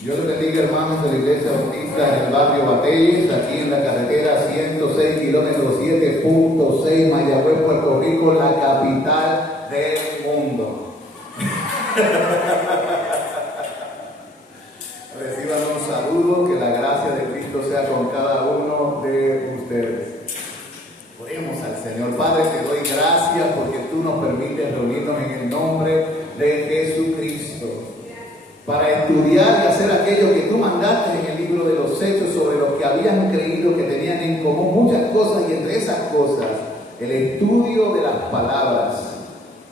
Dios les bendiga, hermanos de la Iglesia Bautista en el barrio Batelles, aquí en la carretera 106, kilómetro 7.6, Mayagüez, Puerto Rico, la capital del mundo. Reciban un saludo, que la gracia de Cristo sea con cada uno de ustedes. Oremos al Señor. Padre, te doy gracias porque tú nos permites reunirnos en el nombre de Jesucristo para estudiar y hacer aquello que tú mandaste en el libro de los Hechos sobre los que habían creído, que tenían en común muchas cosas, y entre esas cosas el estudio de las palabras,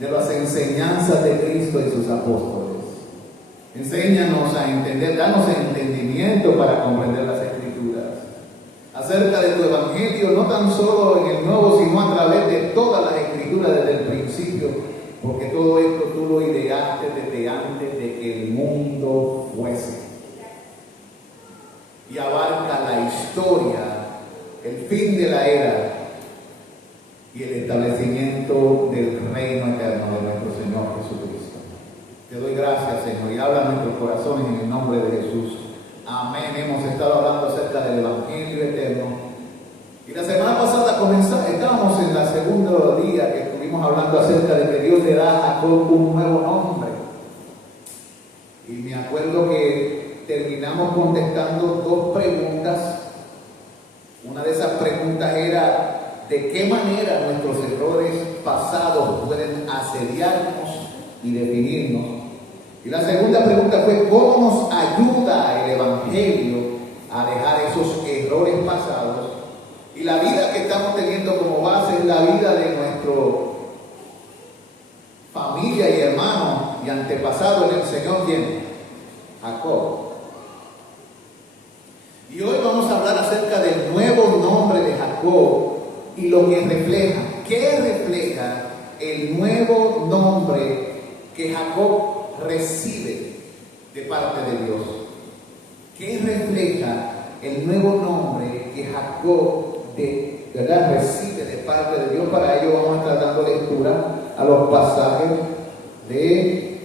de las enseñanzas de Cristo y sus apóstoles. Enséñanos a entender, danos entendimiento para comprender las Escrituras acerca de tu Evangelio, no tan solo en el Nuevo, sino a través de todas las Escrituras desde el principio, porque todo esto tú lo ideaste desde antes de que el mundo fuese. Y abarca la historia, el fin de la era y el establecimiento del reino eterno de nuestro Señor Jesucristo. Te doy gracias, Señor, y habla a nuestros corazones en el nombre de Jesús. Amén. Hemos estado hablando acerca del Evangelio eterno. Y la semana pasada estábamos en el segundo día que estuvimos hablando acerca de que Dios le da a Jacob un nuevo nombre. Y me acuerdo que terminamos contestando dos preguntas. Una de esas preguntas era: ¿de qué manera nuestros errores pasados pueden asediarnos y definirnos? Y la segunda pregunta fue: ¿cómo nos ayuda el Evangelio a dejar esos errores pasados? Y la vida que estamos teniendo como base es la vida de nuestro familia y hermano y antepasado en el Señor, ¿quién? Jacob. Y hoy vamos a hablar acerca del nuevo nombre de Jacob y lo que refleja. ¿Qué refleja el nuevo nombre que Jacob recibe de parte de Dios? ¿Qué refleja el nuevo nombre que Jacob recibe de parte de Dios? Para ello vamos a estar dando lectura a los pasajes de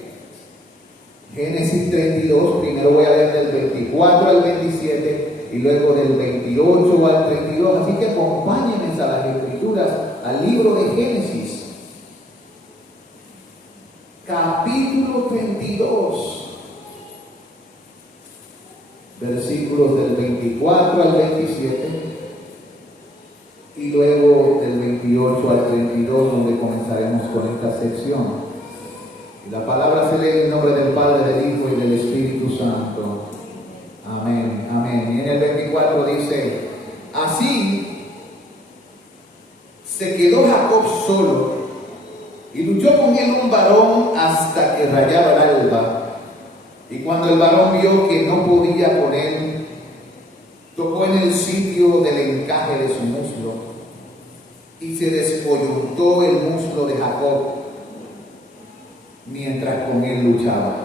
Génesis 32. Primero voy a leer del 24 al 27 y luego del 28 al 32. Así que acompáñenme a las Escrituras, al libro de Génesis, capítulo 32, versículos del 24 al 27 y luego del 28 al 32, donde comenzaremos con esta sección. Y la palabra se lee en el nombre del Padre, del Hijo y del Espíritu Santo. Amén, amén. Y en el 24 dice: así se quedó Jacob solo, y luchó con él un varón hasta que rayaba el alba. Y cuando el varón vio que no podía con él, tocó en el sitio del encaje de su muslo, y se descoyuntó el muslo de Jacob mientras con él luchaba.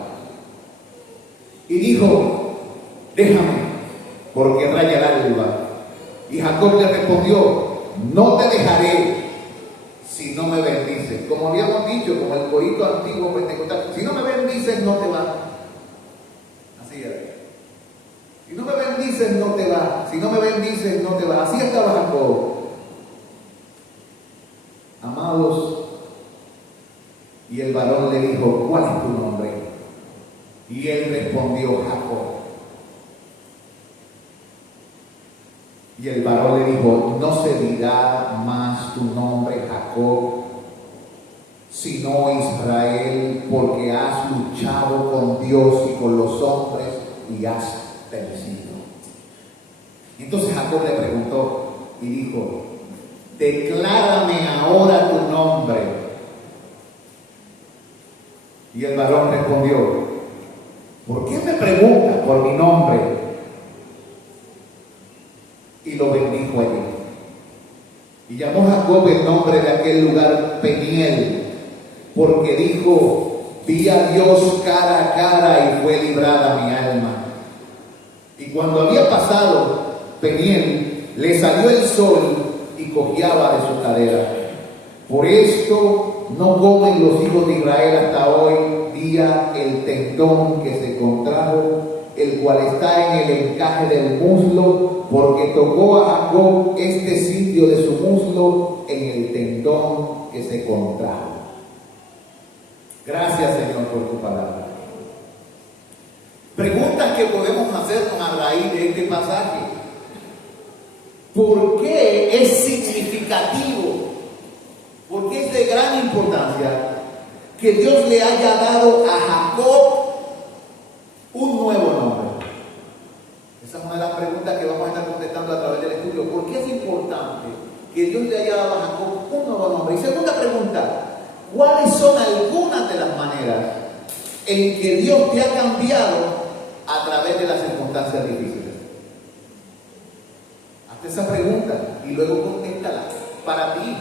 Y dijo: déjame, porque raya el alba. Y Jacob le respondió: no te dejaré si no me bendices. Como habíamos dicho, como el corito antiguo pentecostal, si no me bendices, no te va. Así era. Si no me bendices, no te va. Si no me bendices, no te va. Así estaba Jacob. Amados, y el varón le dijo: ¿cuál es tu nombre? Y él respondió: Jacob. Y el varón le dijo: no se dirá más tu nombre Jacob, sino Israel, porque has luchado con Dios y con los hombres y has vencido. Entonces Jacob le preguntó y dijo: declárame ahora tu nombre. Y el varón respondió: ¿por qué me preguntas por mi nombre? Y lo bendijo allí. Y llamó Jacob el nombre de aquel lugar Peniel, porque dijo: vi a Dios cara a cara y fue librada mi alma. Y cuando había pasado Peniel, le salió el sol y cojeaba de su cadera. Por esto no comen los hijos de Israel hasta hoy día el tendón que se contrajo el cual está en el encaje del muslo, porque tocó a Jacob este sitio de su muslo en el tendón que se contrajo. Gracias, Señor, por tu palabra. Preguntas que podemos hacernos a raíz de este pasaje. ¿Por qué es significativo? ¿Por qué es de gran importancia que Dios le haya dado a Jacob un nuevo nombre? Esa es una de las preguntas que vamos a estar contestando a través del estudio. ¿Por qué es importante que Dios le haya dado a Jacob un nuevo nombre? Y segunda pregunta, ¿cuáles son algunas de las maneras en que Dios te ha cambiado a través de las circunstancias difíciles? Hazte esa pregunta y luego contéstala para ti.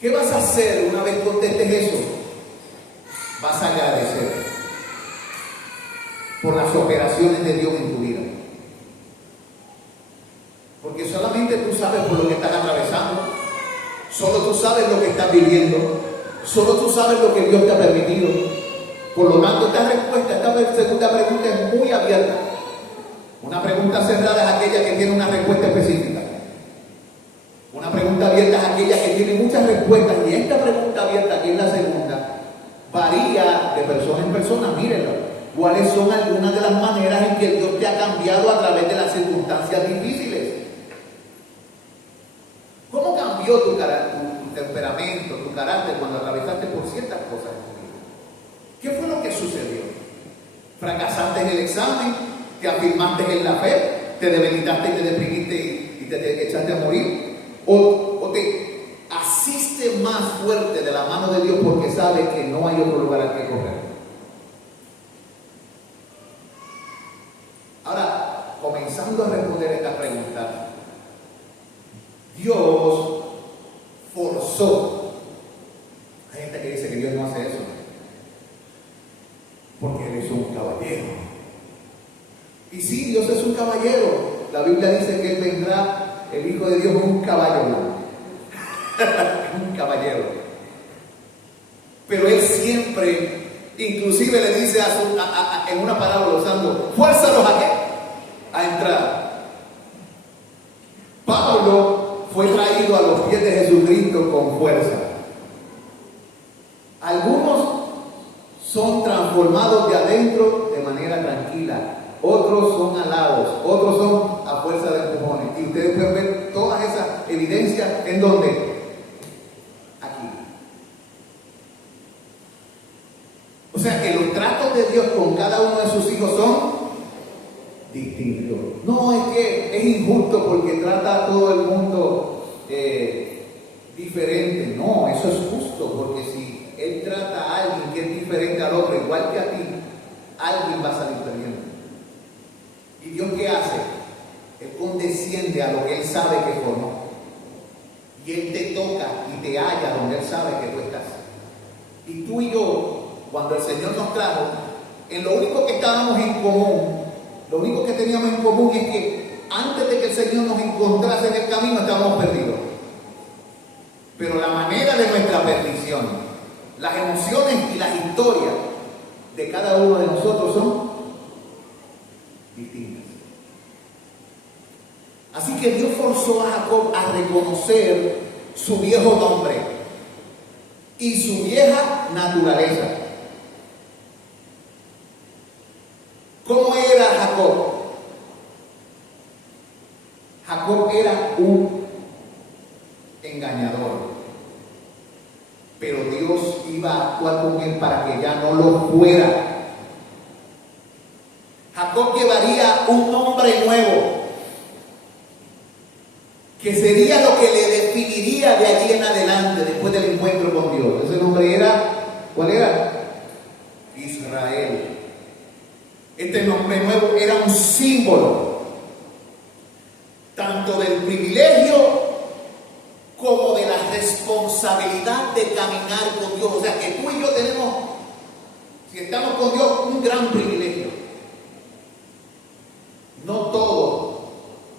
¿Qué vas a hacer una vez contestes eso? Vas a agradecer por las operaciones de Dios en tu vida. Porque solamente tú sabes por lo que estás atravesando, solo tú sabes lo que estás viviendo, solo tú sabes lo que Dios te ha permitido. Por lo tanto, esta segunda pregunta es muy abierta. Una pregunta cerrada es aquella que tiene una respuesta específica. Una pregunta abierta es aquella que tiene muchas respuestas, y esta pregunta abierta, que es la segunda, varía de persona en persona. Mírenlo. ¿Cuáles son algunas de las maneras en que Dios te ha cambiado a través de las circunstancias difíciles? ¿Cómo cambió tu temperamento, tu carácter cuando atravesaste por ciertas cosas en tu vida? ¿Qué fue lo que sucedió? ¿Fracasaste en el examen? ¿Te afirmaste en la fe? ¿Te debilitaste y te deprimiste y te echaste a morir? ¿O te asiste más fuerte de la mano de Dios porque sabes que no hay otro lugar al que correr? Ahora, comenzando a responder esta pregunta, Dios forzó. Hay gente que dice que Dios no hace eso porque Él es un caballero. Y sí, Dios es un caballero. La Biblia dice que Él vendrá, el Hijo de Dios, un caballo blanco. Un caballero. Pero Él siempre, inclusive le dice en una parábola usando, fuérzalos a qué? A entrar. Pablo fue traído a los pies de Jesucristo con fuerza. Algunos son transformados de adentro de manera tranquila. Otros son alados, otros son a fuerza de empujones. Y ustedes pueden ver todas esas evidencias en donde, aquí. O sea que los tratos de Dios con cada uno de sus hijos son distintos. No es que es injusto porque trata a todo el mundo diferente. No, eso es justo, porque si Él trata a alguien que es diferente al otro, igual que a ti, alguien va a salir perdiendo. ¿Y Dios qué hace? Él condesciende a lo que Él sabe que formó. Y Él te toca y te halla donde Él sabe que tú estás. Y tú y yo, cuando el Señor nos trajo, en lo único que estábamos en común, lo único que teníamos en común es que antes de que el Señor nos encontrase en el camino, estábamos perdidos. Pero la manera de nuestra perdición, las emociones y las historias de cada uno de nosotros son distintas. Así que Dios forzó a Jacob a reconocer su viejo nombre y su vieja naturaleza. ¿Cómo era Jacob? Jacob era un engañador, pero Dios iba a actuar con él para que ya no lo fuera. Jacob llevaría un nombre nuevo, que sería lo que le definiría de allí en adelante, después del encuentro con Dios. Ese nombre era, ¿cuál era? Israel. Este nombre nuevo era un símbolo tanto del privilegio como de la responsabilidad de caminar con Dios. O sea que tú y yo tenemos, si estamos con Dios, un gran privilegio. No todos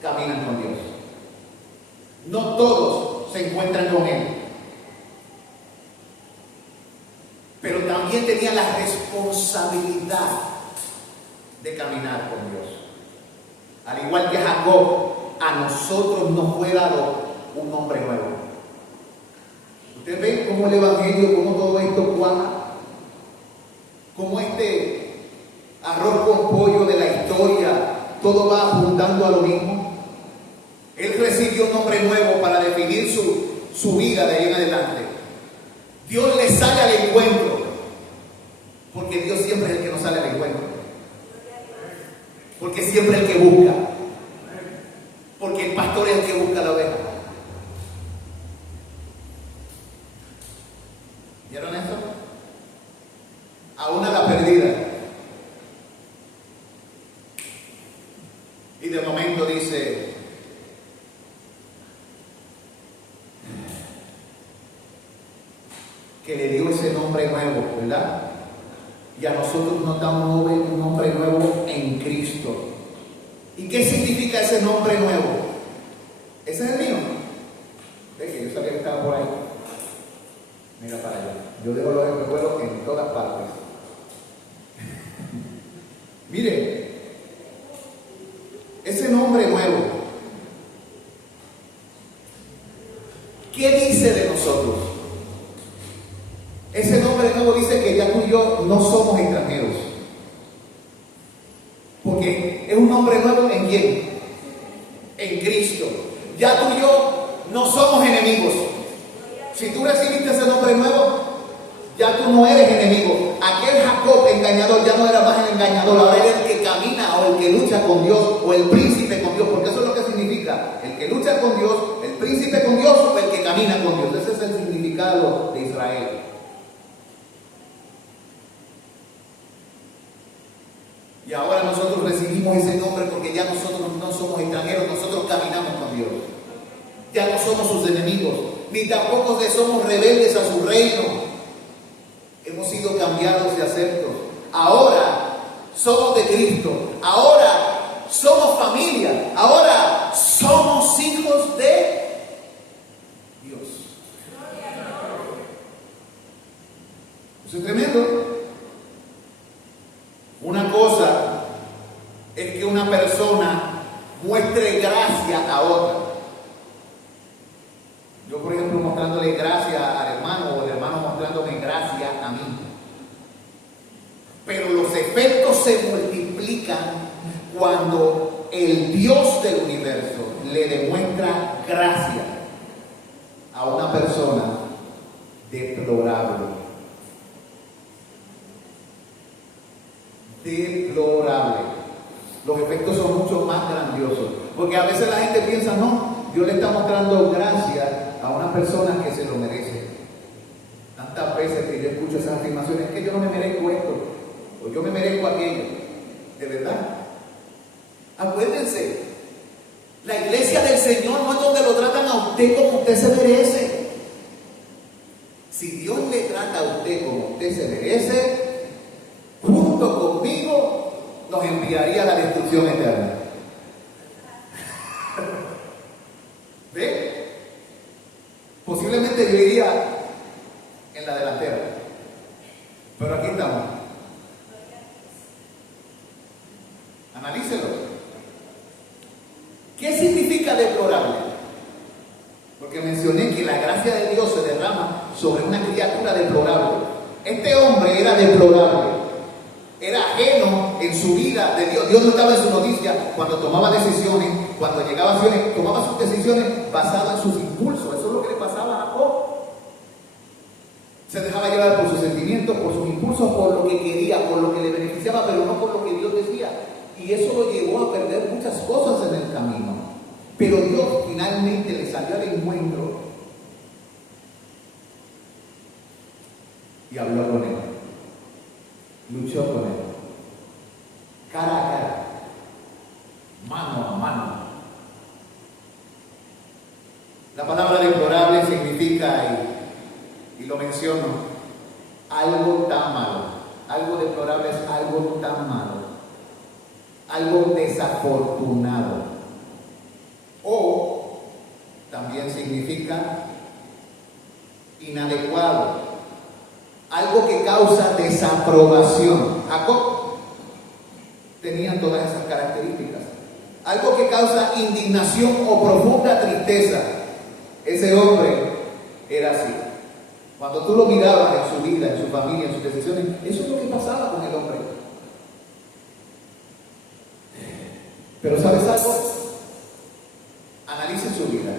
caminan con Dios. No todos se encuentran con Él. Pero también tenía la responsabilidad de caminar con Dios. Al igual que Jacob, a nosotros nos fue dado un nombre nuevo. Ustedes ven cómo el Evangelio, cómo todo esto cuaja, cómo este arroz con pollo de la historia, todo va apuntando a lo mismo. Él recibió un nombre nuevo para definir su vida de ahí en adelante. Dios le sale al encuentro, porque Dios siempre es el que nos sale al encuentro, porque siempre es el que busca, porque el pastor es el que busca la oveja. ¿Vieron eso? A una la perdida. Y de momento dice: que le dio ese nombre nuevo, ¿verdad? Y a nosotros nos da un nombre nuevo en Cristo. ¿Y qué significa ese nombre nuevo? Ese es el mío. ¿Ves que yo sabía que estaba por ahí? Mira para allá. Yo dejo los espejuelos en todas partes. Miren, ese nombre nuevo, ¿qué dice de nosotros? Ese nombre nuevo dice que ya tú y yo no somos extranjeros. Porque es un nombre nuevo ¿en quién? En Cristo. Ya tú y yo no somos enemigos. Si tú recibiste ese nombre nuevo, ya tú no eres enemigo. Aquel Jacob engañador ya no era más el engañador, ahora era el que camina o el que lucha con Dios o el príncipe con Dios, porque eso es lo que significa. El que lucha con Dios, el príncipe con Dios o el que camina con Dios. Ese es el significado de Israel. Y ahora nosotros recibimos ese nombre porque ya nosotros no somos extranjeros, nosotros caminamos con Dios. Ya no somos sus enemigos, ni tampoco somos rebeldes a su reino. Hemos sido cambiados y aceptos. Ahora somos de Cristo. Ahora somos familia. Ahora somos hijos de Dios. Eso es tremendo. Una cosa es que una persona muestre gracia a otra. Yo, por ejemplo, mostrándole gracia al hermano o el hermano mostrándome gracia a mí. Pero los efectos se multiplican cuando el Dios del universo le demuestra gracia a una persona deplorable. Deplorable. Los efectos son mucho más grandiosos. Porque a veces la gente piensa, no, Dios le está mostrando gracia a una persona que se lo merece. Tantas veces que yo escucho esas afirmaciones, es que yo no me merezco esto, o yo me merezco aquello. De verdad. Acuérdense, la iglesia del Señor no es donde lo tratan a usted como usted se merece. Si Dios le trata a usted como usted se merece, junto conmigo nos enviaría a la destrucción eterna. ¿Ve? Posiblemente yo iría en la delantera, pero aquí estamos. Analícelo. ¿Qué significa deplorable? Porque mencioné que la gracia de Dios se derrama sobre una criatura deplorable. Este hombre era deplorable. Era ajeno en su vida de Dios. Dios no estaba en su noticia cuando tomaba decisiones, cuando llegaba a acciones, tomaba sus decisiones basadas en sus impulsos. Eso es lo que le pasaba a Jacob. Se dejaba llevar por sus sentimientos, por sus impulsos, por lo que quería, por lo que le beneficiaba, pero no por lo que Dios decía. Y eso lo llevó a perder muchas cosas en el camino. Pero Dios finalmente le salió al encuentro y habló con él. Luchó con él, cara a cara, mano a mano. La palabra deplorable significa, y lo menciono, algo tan malo. Algo deplorable es algo tan malo, algo desafortunado. O también significa inadecuado. Algo que causa desaprobación. Jacob tenían todas esas características. Algo que causa indignación o profunda tristeza. Ese hombre era así. Cuando tú lo mirabas en su vida, en su familia, en sus decisiones, eso es lo que pasaba con el hombre. Pero ¿sabes algo? Analice su vida.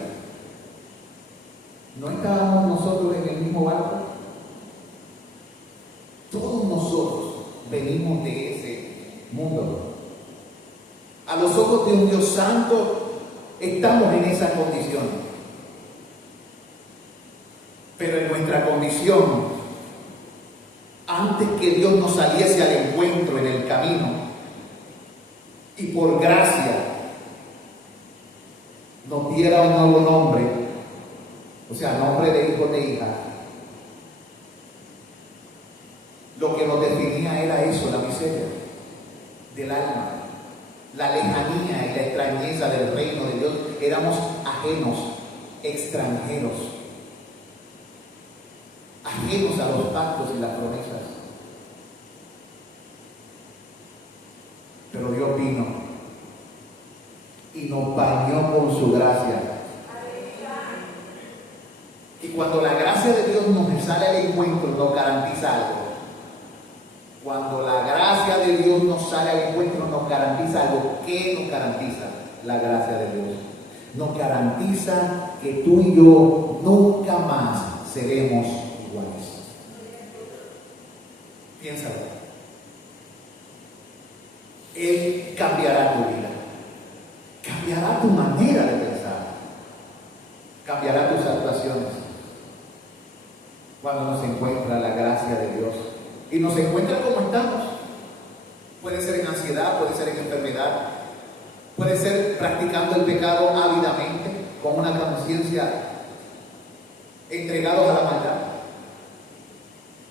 ¿No estábamos nosotros en el mismo barco? Todos nosotros venimos de ese mundo. A los ojos de un Dios santo estamos en esa condición. Pero en nuestra condición, antes que Dios nos saliese al encuentro en el camino, y por gracia nos diera un nuevo nombre, o sea, nombre de hijo de hija, lo que nos definía era eso, la miseria del alma, la lejanía y la extrañeza del reino de Dios. Éramos ajenos, extranjeros, ajenos a los pactos y las promesas. Pero Dios vino y nos bañó con su gracia. Y cuando la gracia de Dios nos sale al encuentro, nos garantiza algo. Cuando la gracia de Dios nos sale al encuentro, nos garantiza algo. ¿Qué nos garantiza la gracia de Dios? Nos garantiza que tú y yo nunca más seremos iguales. Piénsalo. Él cambiará tu vida, cambiará tu manera de pensar, cambiará tus actuaciones cuando nos encuentra la gracia de Dios y nos encuentra como estamos. Puede ser en ansiedad, puede ser en enfermedad, puede ser practicando el pecado ávidamente, con una conciencia entregados a la maldad.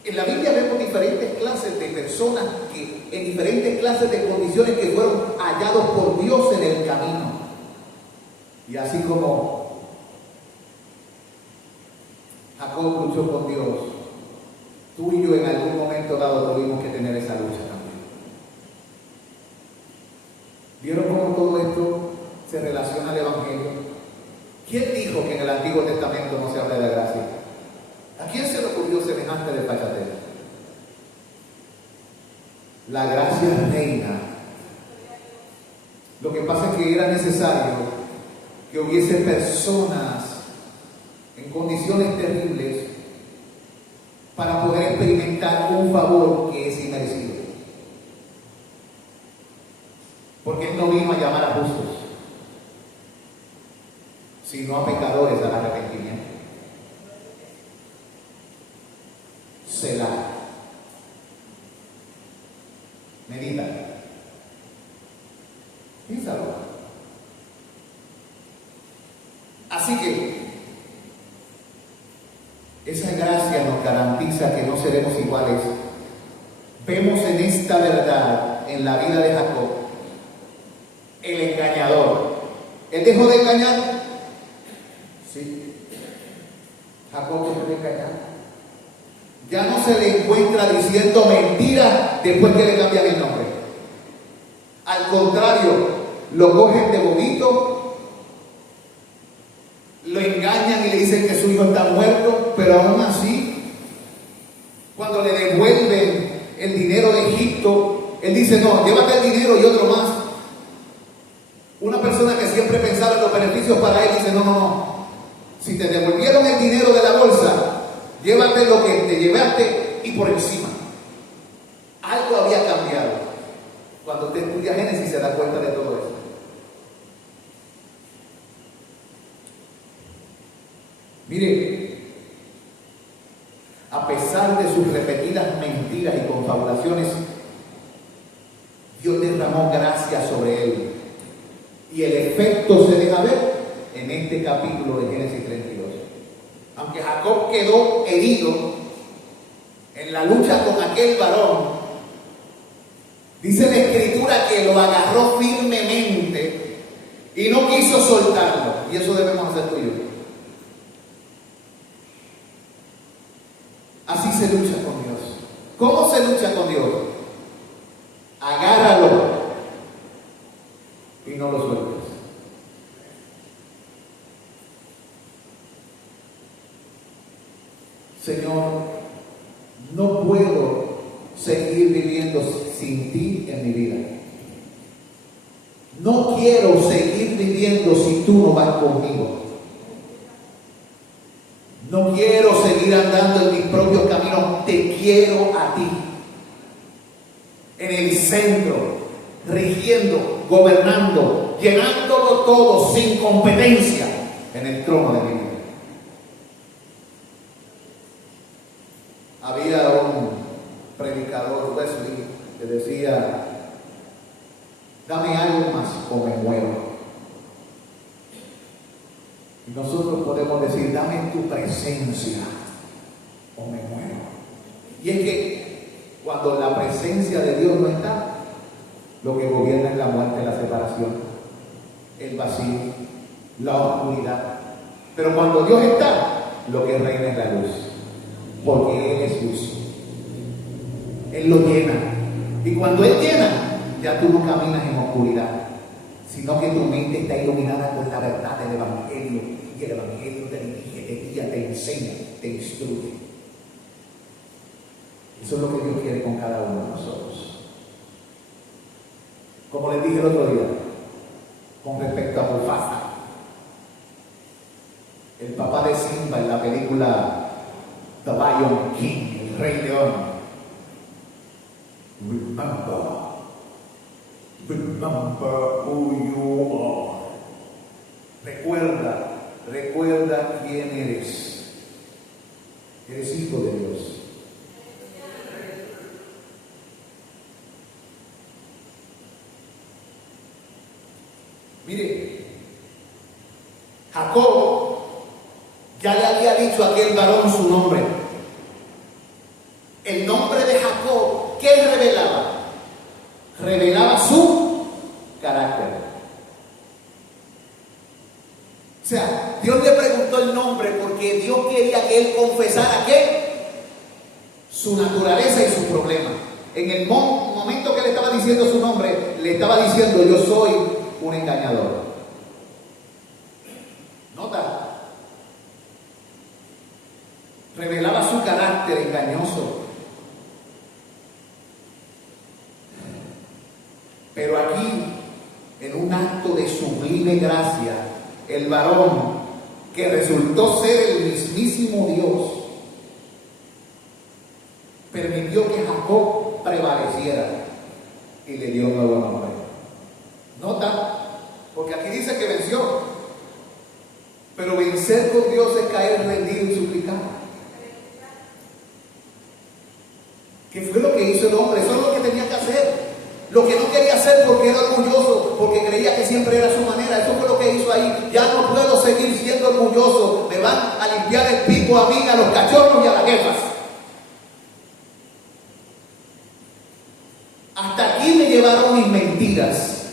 En la Biblia vemos diferentes clases de personas que en diferentes clases de condiciones que fueron hallados por Dios en el camino. Y así como Jacob luchó con Dios, tú y yo en algún momento dado tuvimos que tener esa lucha también. ¿Vieron cómo todo esto se relaciona al Evangelio? ¿Quién dijo que en el Antiguo Testamento no se habla de la gracia? ¿A quién se le ocurrió semejante desfachatez? La gracia reina. Lo que pasa es que era necesario que hubiese personas en condiciones terribles para poder experimentar un favor que es inmerecido. Porque Él no vino a llamar a justos, sino a pecadores al arrepentimiento. Selah. Medita. Piénsalo. Así que esa gracia nos garantiza que no seremos iguales. Vemos en esta verdad, en la vida de Jacob, el engañador. ¿Él dejó de engañar? Sí. Jacob dejó de engañar. Ya no se le encuentra diciendo mentiras después que le cambian el nombre. Al contrario, lo cogen de bobito, lo engañan y le dicen que su hijo está muerto, pero aún así, cuando le devuelven el dinero de Egipto, él dice: no, llévate el dinero y otro más. Una persona que siempre pensaba en los beneficios para él dice: no, si te devolvieron el dinero de la bolsa, llévate lo que te llevaste y por encima. Algo había cambiado. Cuando usted estudia Génesis se da cuenta de todo eso. Mire, a pesar de sus repetidas mentiras y confabulaciones, Dios derramó gracia sobre él. Y el efecto se deja ver en este capítulo de Génesis 32. Aunque Jacob quedó herido en la lucha con aquel varón, dice la Escritura que lo agarró firmemente y no quiso soltarlo. Y eso debemos hacer tú y yo. Así se lucha con Dios. ¿Cómo se lucha con Dios? Agárralo Señor, no puedo seguir viviendo sin ti en mi vida. No quiero seguir viviendo si tú no vas conmigo. No quiero seguir andando en mis propios caminos. Te quiero a ti. En el centro, rigiendo, gobernando, llenándolo todo sin competencia en el trono de mi vida. Había un predicador, Wesley, que decía: dame algo más o me muero. Y nosotros podemos decir: dame tu presencia o me muero. Y es que cuando la presencia de Dios no está, lo que gobierna es la muerte, la separación, el vacío, la oscuridad. Pero cuando Dios está, lo que reina es la luz, porque Él es luz. Él lo llena. Y cuando Él llena, ya tú no caminas en oscuridad, sino que tu mente está iluminada con la verdad del Evangelio. Y el Evangelio te dirige, te guía, te enseña, te instruye. Eso es lo que Dios quiere con cada uno de nosotros. Como les dije el otro día, con respecto a Mufasa, el papá de Simba en la película The Lion King, el Rey León. Remember who you are. Recuerda quién eres. Eres hijo de Dios. Mire, Jacob ya le había dicho a aquel varón su nombre. El nombre de Jacob, ¿qué revelaba? Revelaba su carácter. O sea, Dios le preguntó el nombre porque Dios quería que él confesara ¿qué? Su naturaleza y su problema. En el momento que le estaba diciendo su nombre, le estaba diciendo: yo soy un engañador. Nota. Revelaba su carácter engañoso. Pero aquí, en un acto de sublime gracia, el varón que resultó ser el mismísimo Dios permitió que Jacob prevaleciera y le dio un nuevo nombre. Nota, porque aquí dice que venció, pero vencer con Dios es caer rendido y suplicar. ¿Qué fue lo que hizo el hombre? Eso es lo que tenía que hacer. Lo que no quería hacer porque era orgulloso, porque creía que siempre era su manera. Eso fue lo que hizo ahí. Ya no puedo seguir siendo orgulloso. Me van a limpiar el pico a mí, a los cachorros y a las jefas. Hasta aquí me llevaron mis mentiras.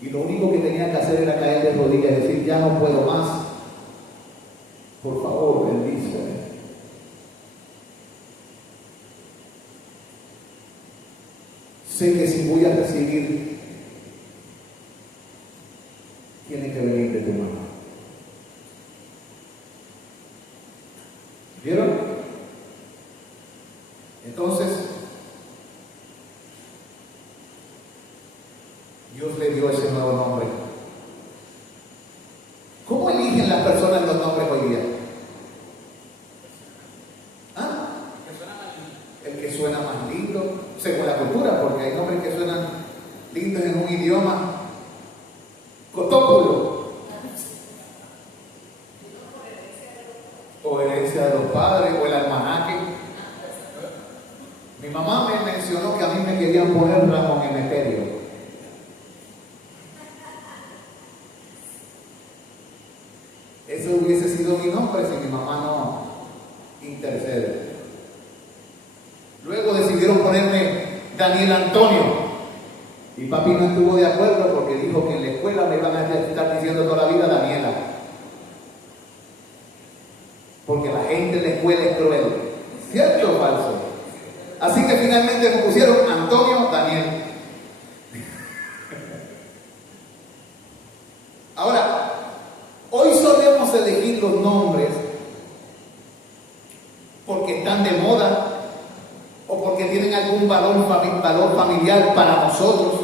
Y lo único que tenía que hacer era caer de rodillas y decir: ya no puedo más. Por favor, bendíceme. Sé que si voy a recibir, tiene que venir de tu mano. ¿Vieron? Entonces, Dios le dio ese nuevo nombre. ¿Cómo eligen las personas los nombres hoy día? ¿Ah? El que suena más lindo, según la cultura, porque hay nombres que suenan lindos en un idioma. Cotóculo, o herencia de los padres, o el almanaque. Mi mamá me mencionó que a mí me querían poner Ramón Emeterio. Eso hubiese sido mi nombre si mi mamá no intercede. Luego decidieron ponerme Daniel Antonio. Y papi no estuvo de acuerdo porque dijo que en la escuela me iban a estar diciendo toda la vida Daniela. Porque la gente en la escuela es cruel. ¿Cierto o falso? Así que finalmente me pusieron Antonio Daniel. Ahora, hoy solemos elegir los nombres porque están de moda o porque tienen algún valor familiar para nosotros,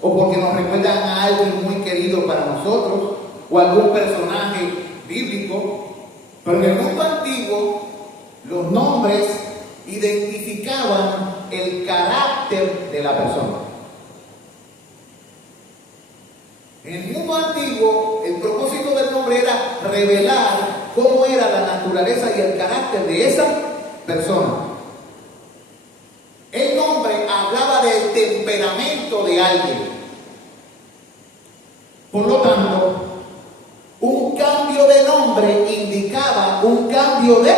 o porque nos recuerdan a alguien muy querido para nosotros, o algún personaje bíblico. Pero en el mundo antiguo, los nombres identificaban el carácter de la persona. En el mundo antiguo, el propósito del nombre era revelar cómo era la naturaleza y el carácter de esa persona. El nombre hablaba del temperamento de alguien. Por lo tanto, un cambio de nombre indicaba un cambio de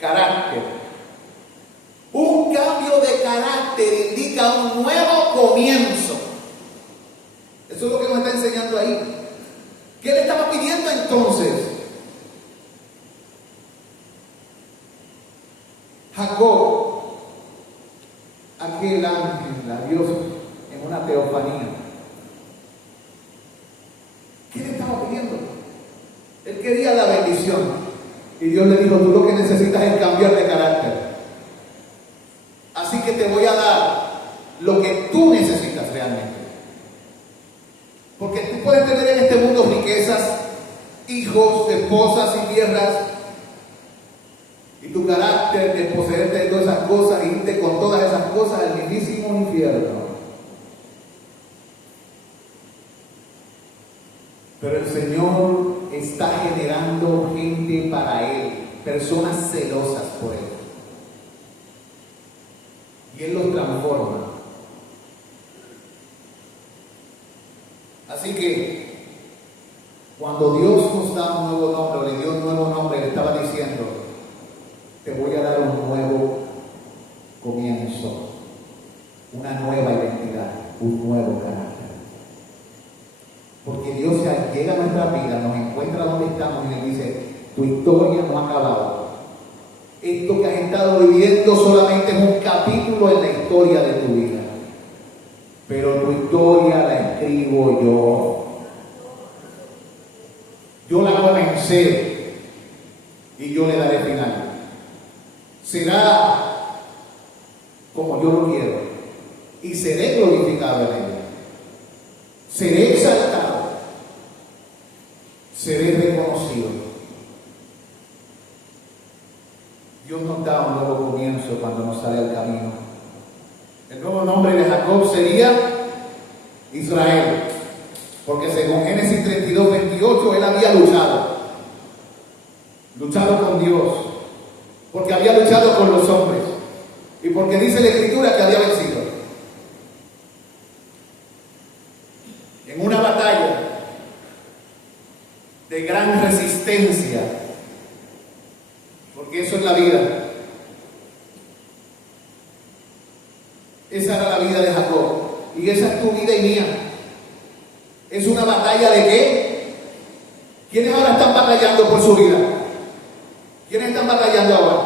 carácter. Un cambio de carácter indica un nuevo comienzo. Eso es lo que nos está enseñando ahí. ¿Qué le estaba pidiendo entonces? Jacob, aquel ángel, a Dios en una teofanía. ¿Qué le estaba pidiendo? Él quería la bendición. Y Dios le dijo, tú lo que necesitas es cambiar de carácter. Así que te voy a dar lo que tú necesitas realmente. Porque tú puedes tener en este mundo riquezas, hijos, esposas y tierras, y tu carácter de poseerte de todas esas cosas, e irte con todas esas cosas al mismísimo infierno. Pero el Señor está generando gente para Él, personas celosas por Él. Y Él los transforma. Así que, cuando Dios nos da un nuevo nombre, o le dio un nuevo nombre, le estaba diciendo, te voy a dar un nuevo comienzo, una nueva identidad, un nuevo carácter. Porque Dios llega a nuestra vida, nos encuentra donde estamos y nos dice, tu historia no ha acabado. Esto que has estado viviendo solamente es un capítulo en la historia de tu vida. Pero tu historia la escribo yo. Yo la comencé y yo le daré final. Será como yo lo quiero y seré glorificado en ella. Seré exaltado. Seré reconocido. Dios nos da un nuevo comienzo cuando nos sale al camino. El nuevo nombre de Jacob sería Israel, porque según Génesis 32, 28, él había luchado con Dios, porque había luchado con los hombres, y porque dice la Escritura que había vencido. En una batalla de gran resistencia, porque eso es la vida. Esa era la vida de Jacob, y esa es tu vida y mía. Es una batalla de ¿qué? ¿Quiénes ahora están batallando por su vida? ¿Quiénes están batallando ahora?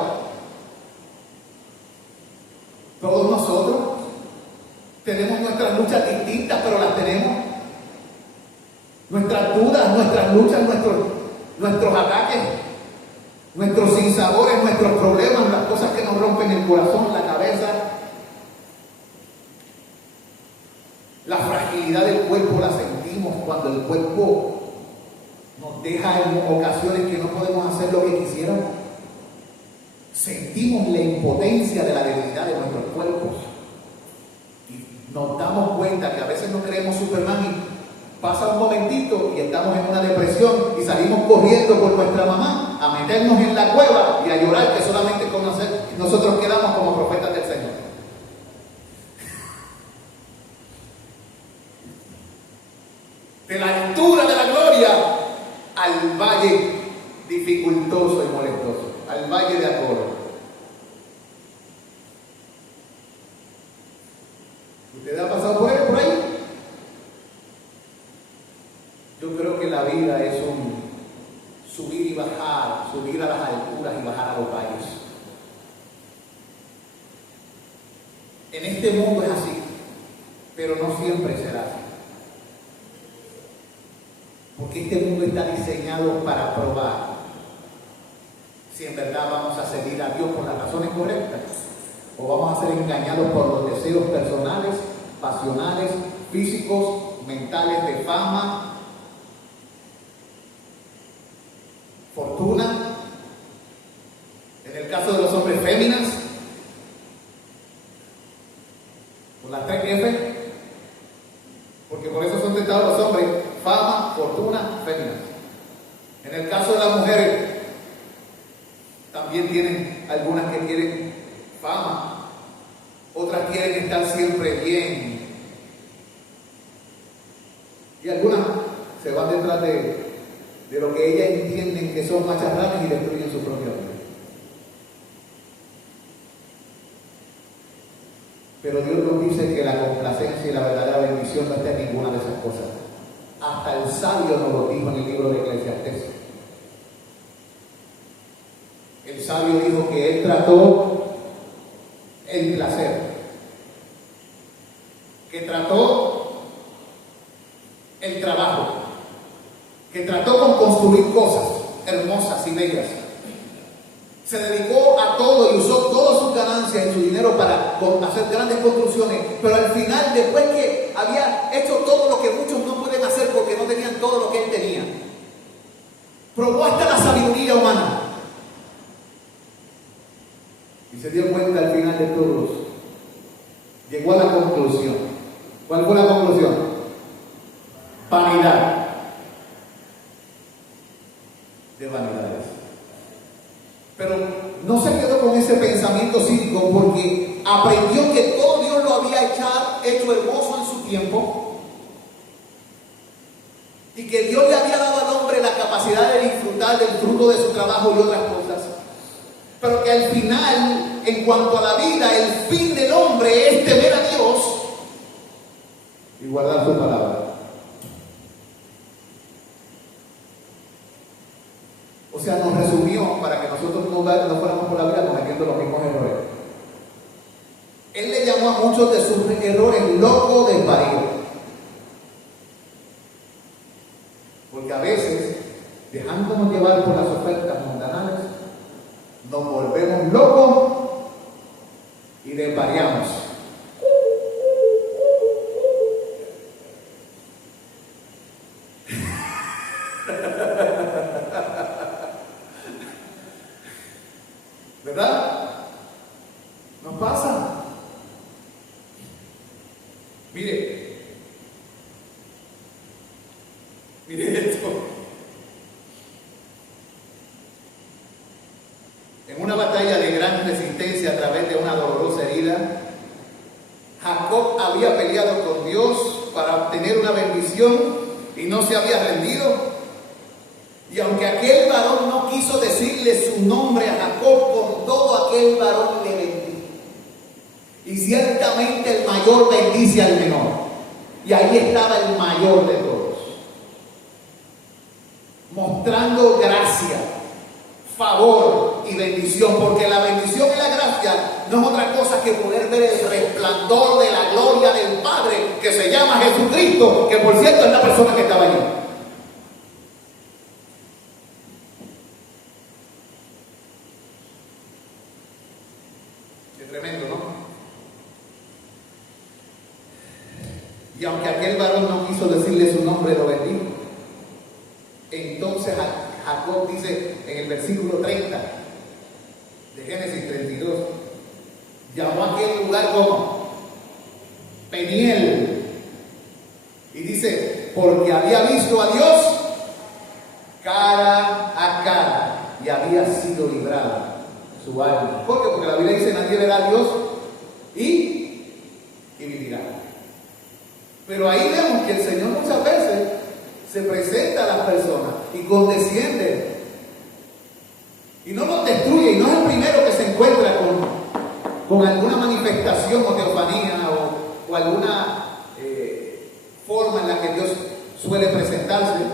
Todos nosotros tenemos nuestras luchas distintas, pero las tenemos. Nuestras dudas, nuestras luchas, nuestros ataques, nuestros sinsabores, nuestros problemas, las cosas que nos rompen el corazón, la cabeza. La fragilidad del cuerpo la sentimos cuando el cuerpo nos deja en ocasiones que no podemos hacer lo que quisiéramos. Sentimos la impotencia de la debilidad de nuestros cuerpos. Y nos damos cuenta que a veces no creemos Superman y pasa un momentito y estamos en una depresión y salimos corriendo por nuestra mamá a meternos en la cueva y a llorar, que solamente nosotros quedamos como profetas del Señor. De la altura de la gloria al valle dificultoso y molestoso, al valle de Acor. ¿Usted ha pasado por ahí? Yo creo que la vida es un subir y bajar, subir a las alturas y bajar a los valles. En este mundo es así, pero no siempre será así. Porque este mundo está diseñado para probar si en verdad vamos a seguir a Dios por las razones correctas o vamos a ser engañados por los deseos personales, pasionales, físicos, mentales de fama, fortuna, en el caso de los hombres féminas, por las 3 F, porque por eso son tentados los hombres: fama, fortuna, féminas. En el caso de las mujeres, también tienen algunas que quieren fama, otras quieren estar siempre bien, y algunas se van detrás de lo que ellas entienden que son macharranes y destruyen su propia vida. Pero Dios nos dice que la complacencia y la verdadera bendición no está en ninguna de esas cosas. Hasta el sabio nos lo dijo en el libro de Eclesiastés. El sabio dijo que él trató el placer, que trató el trabajo, que trató con construir cosas hermosas y bellas. Se dedicó a todo y usó todas sus ganancias y su dinero para hacer grandes construcciones, pero al final, después que había hecho todo lo que muchos no pueden hacer porque no tenían todo lo que él tenía, probó hasta la sabiduría humana y se dio cuenta al final de todos. Llegó a la conclusión. ¿Cuál fue la conclusión? Vanidad de vanidades. Pero no se quedó con ese pensamiento cínico, porque aprendió que todo Dios lo había hecho hermoso en su tiempo y que Dios le había dado al hombre la capacidad de disfrutar del fruto de su trabajo y otras cosas. Pero que al final, en cuanto a la vida, el fin del hombre es temer a Dios y guardar su palabra. O sea, nos resumió para que nosotros no fuéramos por la vida cometiendo los mismos errores. Él le llamó a muchos de sus errores locos desvaríos. Porque a veces, dejándonos llevar por las ofertas mundanales, nos volvemos locos y desvariamos. ¿Verdad? Nos pasa. Mire esto. En una batalla de gran resistencia a través de una dolorosa herida, Jacob había peleado con Dios para obtener una bendición y no se había rendido. Y aunque aquel varón no quiso decirle su nombre a Jacob, con todo aquel varón le bendijo. Y ciertamente el mayor bendice al menor. Y ahí estaba el mayor de todos, mostrando gracia, favor y bendición, porque la bendición y la gracia no es otra cosa que poder ver el resplandor de la gloria del Padre, que se llama Jesucristo, que por cierto es la persona que estaba allí. Qué tremendo, ¿no? Y aunque aquel varón no quiso decirle su nombre, lo bendijo. Entonces Jacob dice en el versículo 30 de Génesis 32, llamó a aquel lugar como Peniel, y dice, porque había visto a Dios cara a cara y había sido librada su alma. ¿Por qué? Porque la Biblia dice, nadie verá a Dios y vivirá. Pero ahí vemos que el Señor muchas veces se presenta a las personas y condesciende y no los destruye, y no es el primero que se encuentra con alguna manifestación o teofanía o alguna forma en la que Dios suele presentarse.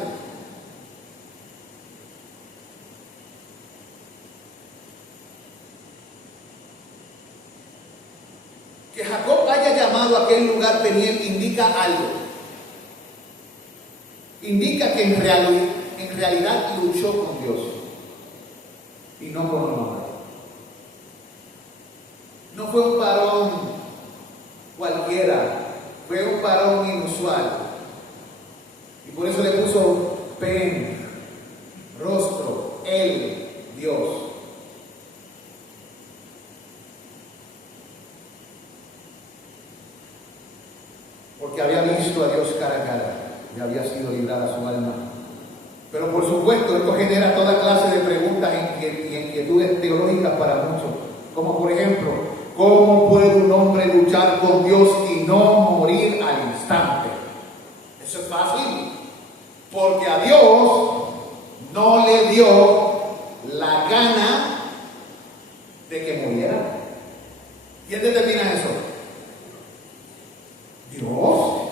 Que Jacob haya llamado a aquel lugar Peniel indica algo. Indica que en realidad luchó con Dios. y no con un hombre. No fue un varón cualquiera, fue un varón inusual. Y por eso le puso pen, rostro, él, Dios. Porque había visto a Dios cara a cara y había sido librada su alma. Pero por supuesto, esto genera toda clase de preguntas y inquietudes teológicas para muchos. Como por ejemplo, ¿cómo puede un hombre luchar con Dios y no morir al instante? Eso es fácil. Porque a Dios no le dio la gana de que muriera. ¿Quién determina eso? Dios.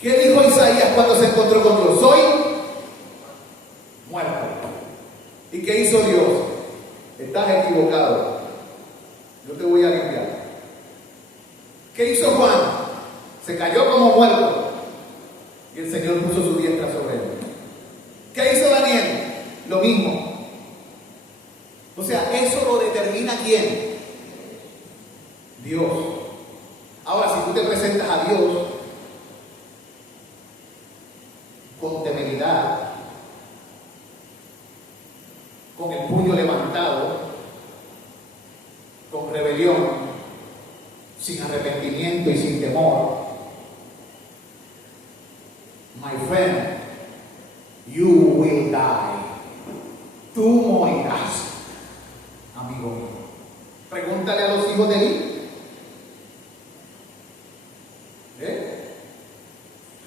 ¿Qué dijo Isaías cuando se encontró con Dios? Soy muerto. ¿Y qué hizo Dios? Estás equivocado. Yo te voy a limpiar. ¿Qué hizo Juan? Se cayó como muerto. Y el Señor puso su diestra sobre él. ¿Qué hizo Daniel? Lo mismo. O sea, eso lo determina ¿quién? Dios. Ahora, si tú te presentas a Dios con temeridad, con el puño levantado, con rebelión, sin arrepentimiento y sin temor, my friend, you will die. Tú morirás, amigo mío. Pregúntale a los hijos de Eli.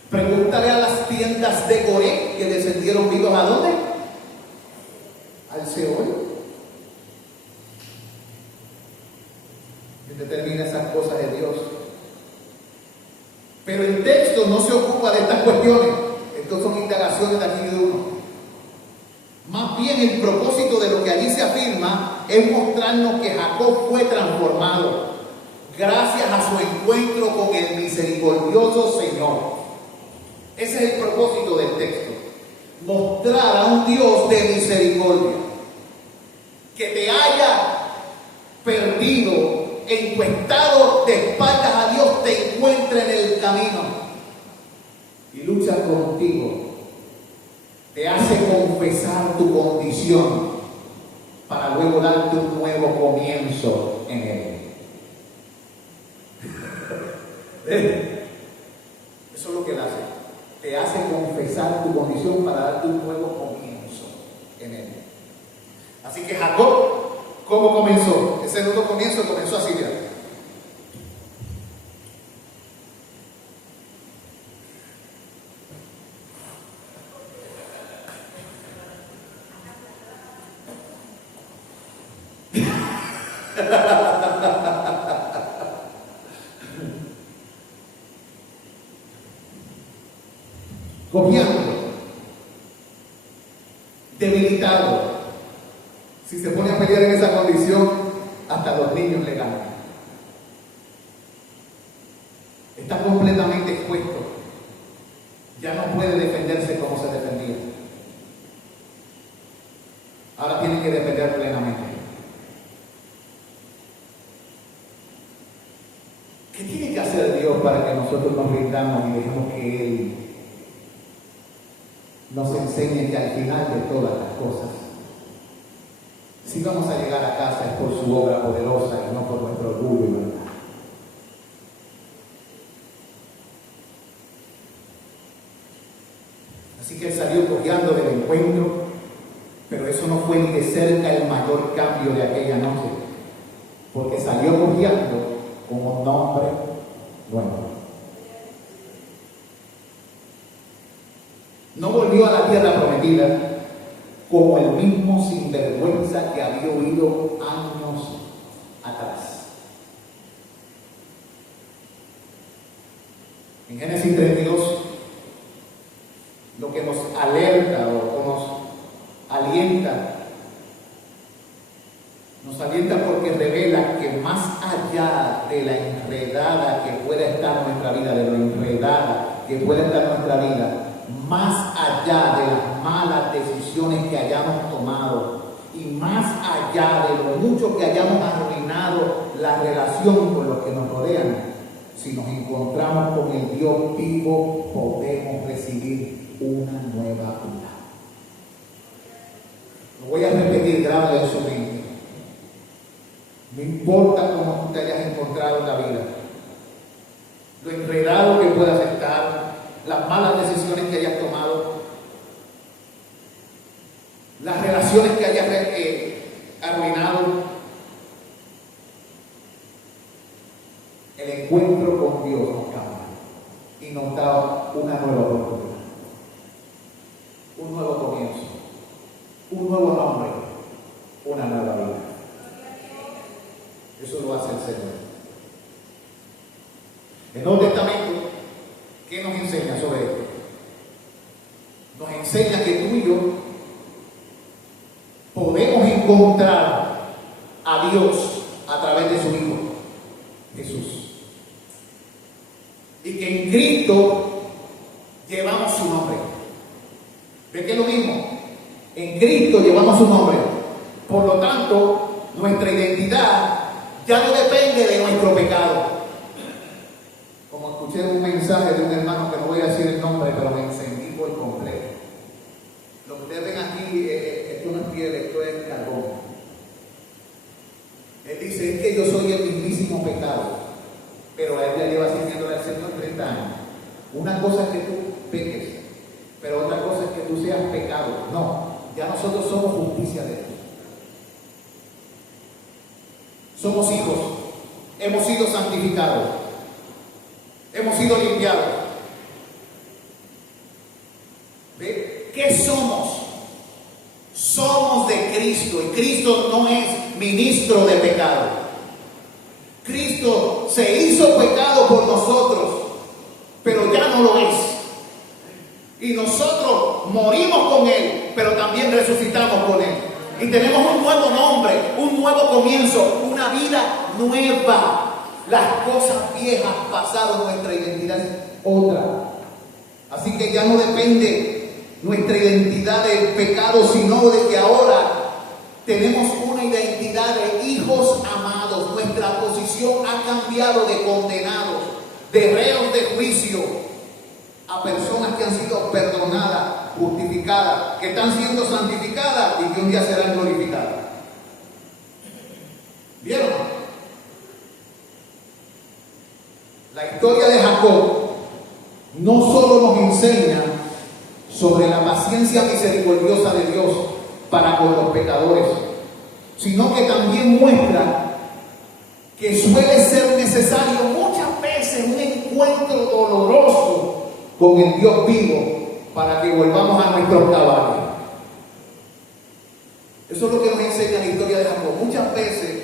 Pregúntale a las tiendas de Coré que descendieron vivos ¿a dónde? Al Seol. ¿Quién determina esas cosas de Dios? Pero el texto no se ocupa de estas cuestiones. Estas son indagaciones de aquí de uno. Más bien el propósito de lo que allí se afirma es mostrarnos que Jacob fue transformado gracias a su encuentro con el misericordioso Señor. Ese es el propósito del texto. Mostrar a un Dios de misericordia que te haya perdido en tu estado de espaldas a Dios, te encuentre en el camino y lucha contigo. Te hace confesar tu condición para luego darte un nuevo comienzo en Él. Eso es lo que Él hace. Te hace confesar tu condición para darte un nuevo comienzo en Él. Así que Jacob, ¿cómo comenzó? Ese nuevo comienzo comenzó así, mira. Cojeando, debilitado. Si se pone a pelear en esa condición, hasta los niños le ganan. Está completamente expuesto. Ya no puede defenderse como se defendía. Ahora tiene que defender plenamente. ¿Qué tiene que hacer Dios para que nosotros nos rindamos y dejemos que Él nos enseñe que al final de todas las cosas, si vamos a llegar a casa es por su obra poderosa y no por nuestro orgullo y verdad? Así que él salió cojeando del encuentro, pero eso no fue ni de cerca el mayor cambio de aquella noche, porque salió cojeando con un nombre nuevo. No volvió a la tierra prometida como el mismo sinvergüenza que había huido años atrás. En Génesis 32, lo que nos alerta o nos alienta porque revela que más allá de la enredada que pueda estar nuestra vida, de lo enredada que pueda estar nuestra vida, más allá de las malas las decisiones que hayamos tomado y más allá de lo mucho que hayamos arruinado la relación con los que nos rodean, si nos encontramos con el Dios vivo, podemos recibir una nueva vida. Lo voy a repetir, grábalo en su mente. No importa cómo tú te hayas encontrado en la vida, lo enredado que puedas estar, las malas decisiones que hayas tomado, las relaciones que hayas arruinado, el encuentro con Dios nos cambia y nos da una nueva oportunidad, un nuevo comienzo, un nuevo nombre, una nueva vida. Eso lo hace el Señor. El Nuevo Testamento, ¿qué nos enseña sobre esto? Nos enseña que tú y yo podemos encontrar a Dios a través de su Hijo, Jesús. Y que en Cristo llevamos su nombre. ¿Ve que es lo mismo? En Cristo llevamos su nombre. Por lo tanto, nuestra identidad ya no depende de nuestro pecado. Como escuché un mensaje de un hermano que no voy a decir el nombre, pero me encendí por completo. Lo que ustedes ven aquí, esto no es piel, esto es carbón. Él dice, es que yo soy el mismísimo pecado, pero él ya lleva sirviéndole al Señor 30 años. Una cosa es que tú peques, pero otra cosa es que tú seas pecado. No, ya nosotros somos justicia de Dios. Somos hijos, hemos sido santificados, hemos sido limpiados. ¿Ve? ¿Qué somos? Somos de Cristo y Cristo no es ministro de pecado. Cristo se hizo pecado por nosotros, pero ya no lo es. Y nosotros morimos con Él, pero también resucitamos con Él. Y tenemos un nuevo nombre, un nuevo comienzo, una vida nueva. Las cosas viejas pasaron, nuestra identidad es otra. Así que ya no depende nuestra identidad del pecado, sino de que ahora tenemos una identidad de hijos amados. Nuestra posición ha cambiado de condenados, de reos de juicio, a personas que han sido perdonadas, justificadas, que están siendo santificadas y que un día serán glorificadas. ¿Vieron? La historia de Jacob no solo nos enseña sobre la paciencia misericordiosa de Dios para con los pecadores, sino que también muestra que suele ser necesario muchas veces un encuentro doloroso con el Dios vivo para que volvamos a nuestros cabales. Eso es lo que nos enseña la historia de Jacob. Muchas veces,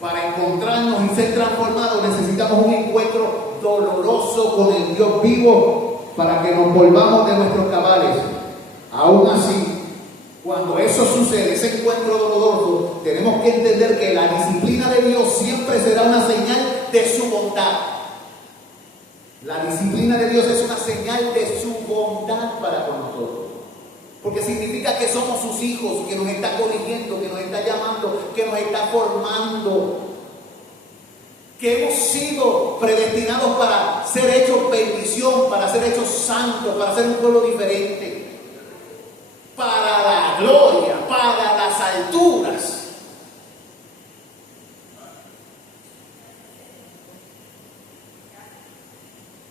para encontrarnos y ser transformados, necesitamos un encuentro doloroso con el Dios vivo para que nos volvamos de nuestros cabales. Aún así, cuando eso sucede, ese encuentro doloroso, tenemos que entender que la disciplina de Dios siempre será una señal de su bondad. La disciplina de Dios es una señal de su bondad para con nosotros. Porque significa que somos sus hijos, que nos está corrigiendo, que nos está llamando, que nos está formando. Que hemos sido predestinados para ser hechos bendición, para ser hechos santos, para ser un pueblo diferente. Para la gloria, para las alturas.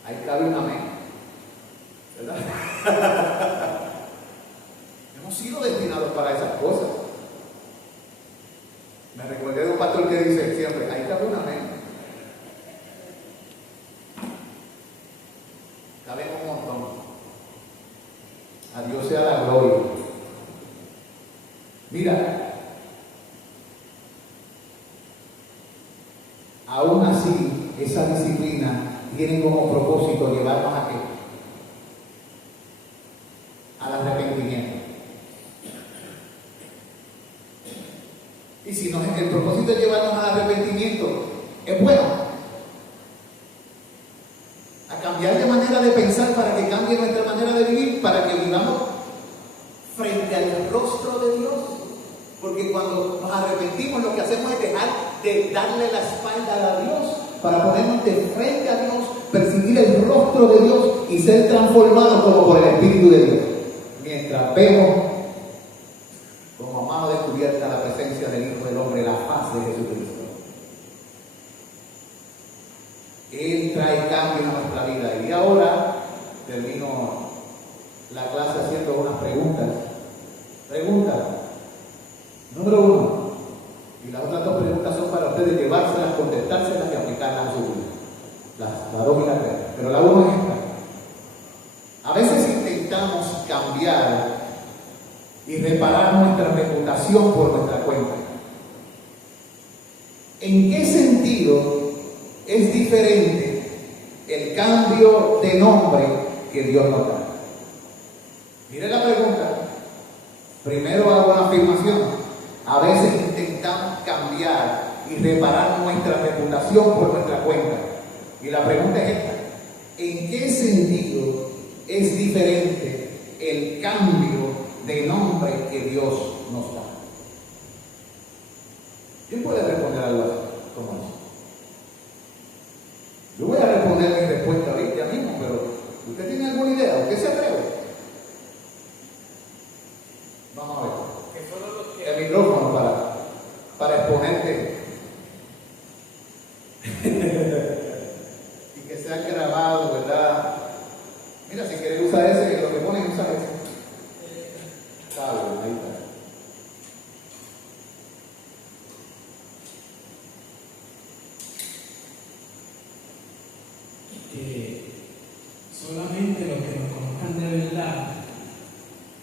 Ahí cabe un amén, ¿verdad? Hemos sido destinados para esas cosas. Me recordé de un pastor que dice siempre, ahí cabe un amén. Cabe un montón. A Dios sea la gloria. Mira, aún así, esa disciplina tiene como propósito llevarnos a qué? Al arrepentimiento. Y si el propósito es llevarnos al arrepentimiento, es bueno. A cambiar de manera de pensar para que cambie nuestra manera de vivir, para que vivamos frente al rostro de Dios. Porque cuando nos arrepentimos, lo que hacemos es dejar de darle la espalda a Dios para ponernos de frente a Dios, percibir el rostro de Dios y ser transformados como por el Espíritu de Dios. Mientras vemos como a mano descubierta la presencia del Hijo del Hombre, la faz de Jesucristo. Él trae cambio en nuestra vida. Y ahora termino la clase haciendo unas preguntas. Pregunta número 1. Y las otras 2 preguntas son para ustedes llevárselas, contestárselas y aplicarlas a su vida. Las 2 y las 3. Pero la 1 es esta. A veces intentamos cambiar y reparar nuestra reputación por nuestra cuenta. ¿En qué sentido es diferente el cambio de nombre que Dios nos da? Mire la pregunta. Primero hago una afirmación. A veces intentamos cambiar y reparar nuestra reputación por nuestra cuenta. Y la pregunta es esta. ¿En qué sentido es diferente el cambio de nombre que Dios nos da? ¿Quién puede responder algo así como eso? Yo voy a responder mi respuesta ahorita mismo, pero ¿usted tiene alguna idea? ¿Usted se atreve? Vamos a ver. El micrófono para exponerte. Y que sea grabado, ¿verdad? Mira, si quieres usar ese, lo que ponen, usa ese. Está bien, ahí está. Solamente los que nos conozcan de verdad,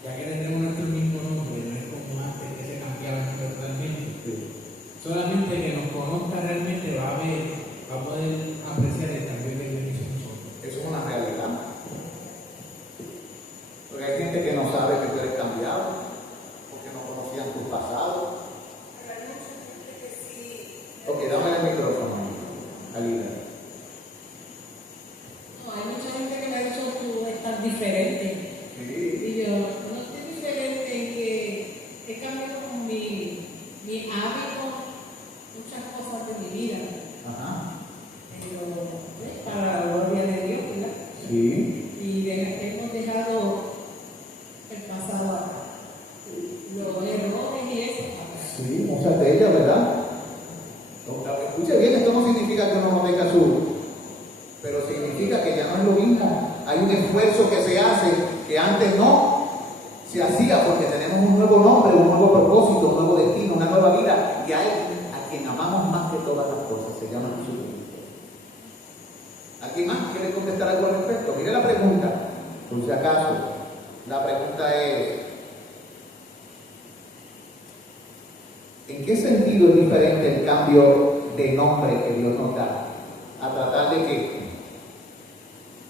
ya que tenemos nuestro mismo nombre, no es como antes que se cambiaban totalmente. Sí. Solamente que nos conozca realmente va a poder apreciar el cambio que Dios hizo en nosotros. Eso es una realidad. Porque hay gente que no sabe que tú eres cambiado, porque no conocían tu pasado. Pero hay mucha gente que sí. Ok, dame el micrófono, Alina. No, hay mucha gente que me ha dicho tú estás diferente. Sí. Y yo, no estoy diferente en que he cambiado con mi hábito, muchas cosas de mi vida. Ajá. Pero para la gloria de Dios, ¿verdad? Sí. Y hemos dejado el pasado atrás. Los errores y eso atrás. Sí, muchas de ellas, ¿verdad? Escuche bien, esto no significa que uno no tenga pero significa que ya no es lo mismo. Hay un esfuerzo que se hace que antes no se hacía porque tenemos un nuevo nombre, un nuevo propósito, un nuevo destino, una nueva vida. Y hay a quien amamos más que todas las cosas, se llama Jesucristo. ¿Alguien más quiere contestar algo al respecto? Mire la pregunta, por si acaso. La pregunta es: ¿en qué sentido es diferente el cambio de nombre que Dios nos da? A tratar de qué?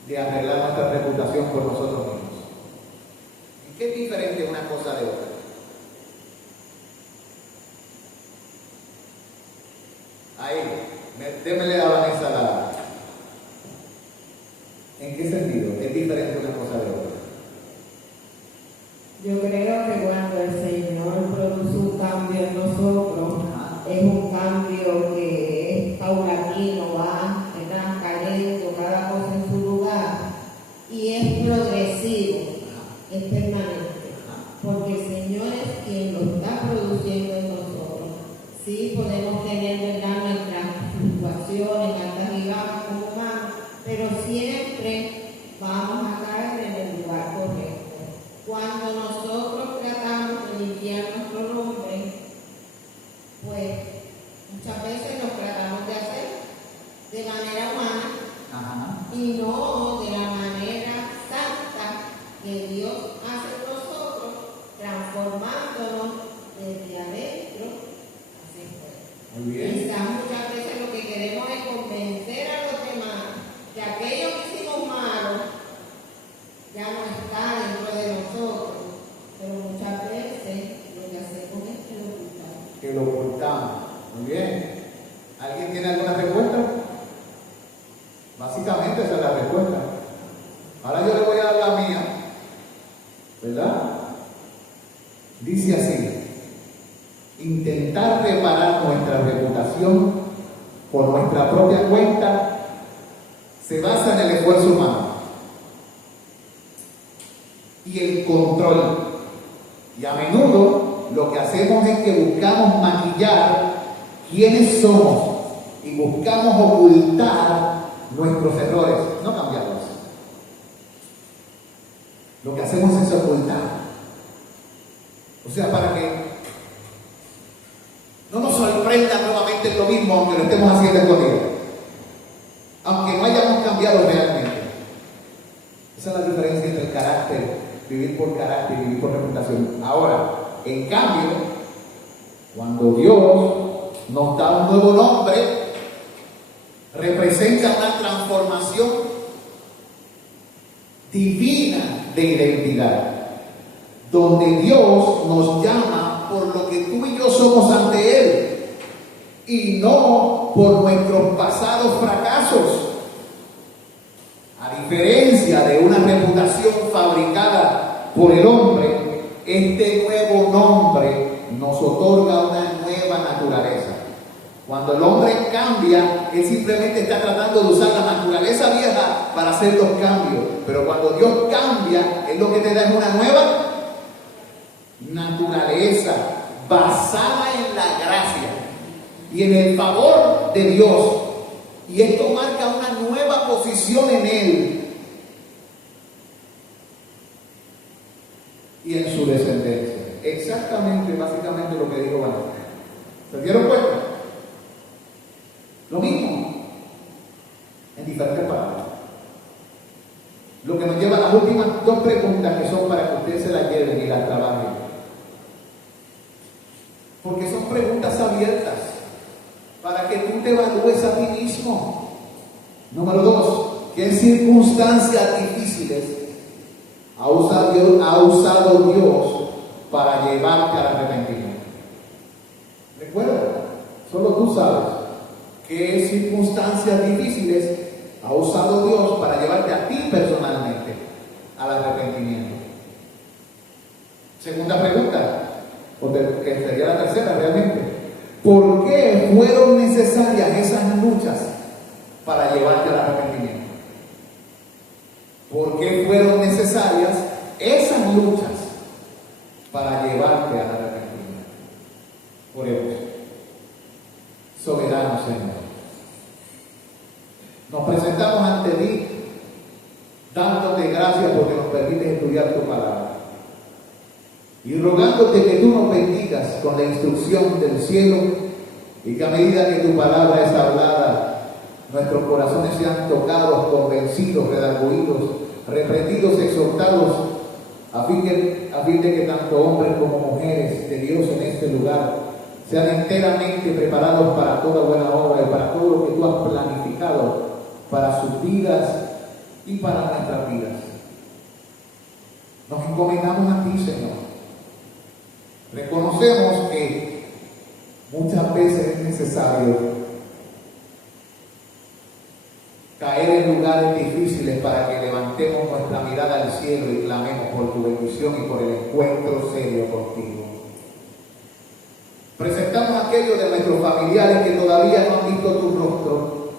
De arreglar nuestra reputación por nosotros mismos. ¿En qué es diferente una cosa de otra? Ahí, démele a Vanessa la... ¿En qué sentido es diferente una cosa de otra? Yo creo que cuando el Señor produce un cambio en nosotros, es un cambio que es paulatino, va, ¿verdad?, cayendo cada cosa en su lugar, y es progresivo, es permanente, porque el Señor es quien lo está produciendo en nosotros. Sí, podemos tener, ¿verdad?, nuestras fluctuaciones, altas y bajas como humanos, pero siempre vamos a caer en el lugar correcto. Cuando nosotros tratamos de limpiar nuestro nombre, pues muchas veces nos tratamos de hacer de manera humana y no de la manera santa que Dios hace en nosotros, transformándonos desde adentro hacia afuera. Muy bien. Quizás muchas veces lo que queremos es convencer a los demás que aquello que hicimos malo ya no está dentro de nosotros, pero muchas veces lo que hacemos es que lo ocultamos. Que lo ocultamos. Muy bien. ¿Alguien tiene alguna respuesta? Básicamente esa es la respuesta. Ahora yo le voy a dar la mía, ¿verdad? Dice así: intentar reparar nuestra reputación por nuestra propia cuenta se basa en el esfuerzo humano y el control. Y a menudo lo que hacemos es que buscamos maquillar quiénes somos y buscamos ocultar nuestros errores, no cambiarlos. Lo que hacemos es ocultar. O sea, para que no nos sorprenda nuevamente lo mismo, aunque lo estemos haciendo escondido, aunque no hayamos cambiado realmente. Esa es la diferencia entre el carácter, vivir por carácter y vivir por reputación. Ahora, en cambio, cuando Dios nos da un nuevo nombre, representa una transformación divina de identidad, donde Dios nos llama por lo que tú y yo somos ante Él y no por nuestros pasados fracasos. A diferencia de una reputación fabricada por el hombre, este nuevo nombre nos otorga una nueva naturaleza. Cuando el hombre cambia, él simplemente está tratando de usar la naturaleza vieja para hacer los cambios. Pero cuando Dios cambia, Él lo que te da es una nueva naturaleza basada en la gracia y en el favor de Dios. Y esto marca una nueva posición en Él y en su descendencia. Exactamente, básicamente lo que dijo Vanessa. ¿Se dieron cuenta? Lo mismo, en diferentes palabras. Lo que nos lleva a las últimas dos preguntas, que son para que ustedes se las lleven y las trabajen. Porque son preguntas abiertas para que tú te evalúes a ti mismo. Número 2, ¿qué circunstancias difíciles ha usado Dios para llevarte al arrepentimiento? Recuerda, solo tú sabes qué circunstancias difíciles ha usado Dios para llevarte a ti personalmente al arrepentimiento. Segunda pregunta, que sería la tercera realmente: ¿por qué fueron necesarias esas luchas para llevarte al arrepentimiento? ¿Por qué fueron necesarias esas luchas para llevarte al arrepentimiento? Oremos. Soberano Señor, nos presentamos ante ti dándote gracias porque nos permites estudiar tu palabra y rogándote que tú nos bendigas con la instrucción del cielo y que a medida que tu palabra es hablada, nuestros corazones sean tocados, convencidos, redarguidos, reprendidos, exhortados, a fin de que tanto hombres como mujeres de Dios en este lugar sean enteramente preparados para toda buena obra y para todo lo que tú has planificado para sus vidas y para nuestras vidas. Nos encomendamos a ti, Señor. Reconocemos que muchas veces es necesario caer en lugares difíciles para que levantemos nuestra mirada al cielo y clamemos por tu bendición y por el encuentro serio contigo. Presentamos a aquellos de nuestros familiares que todavía no han visto tu rostro,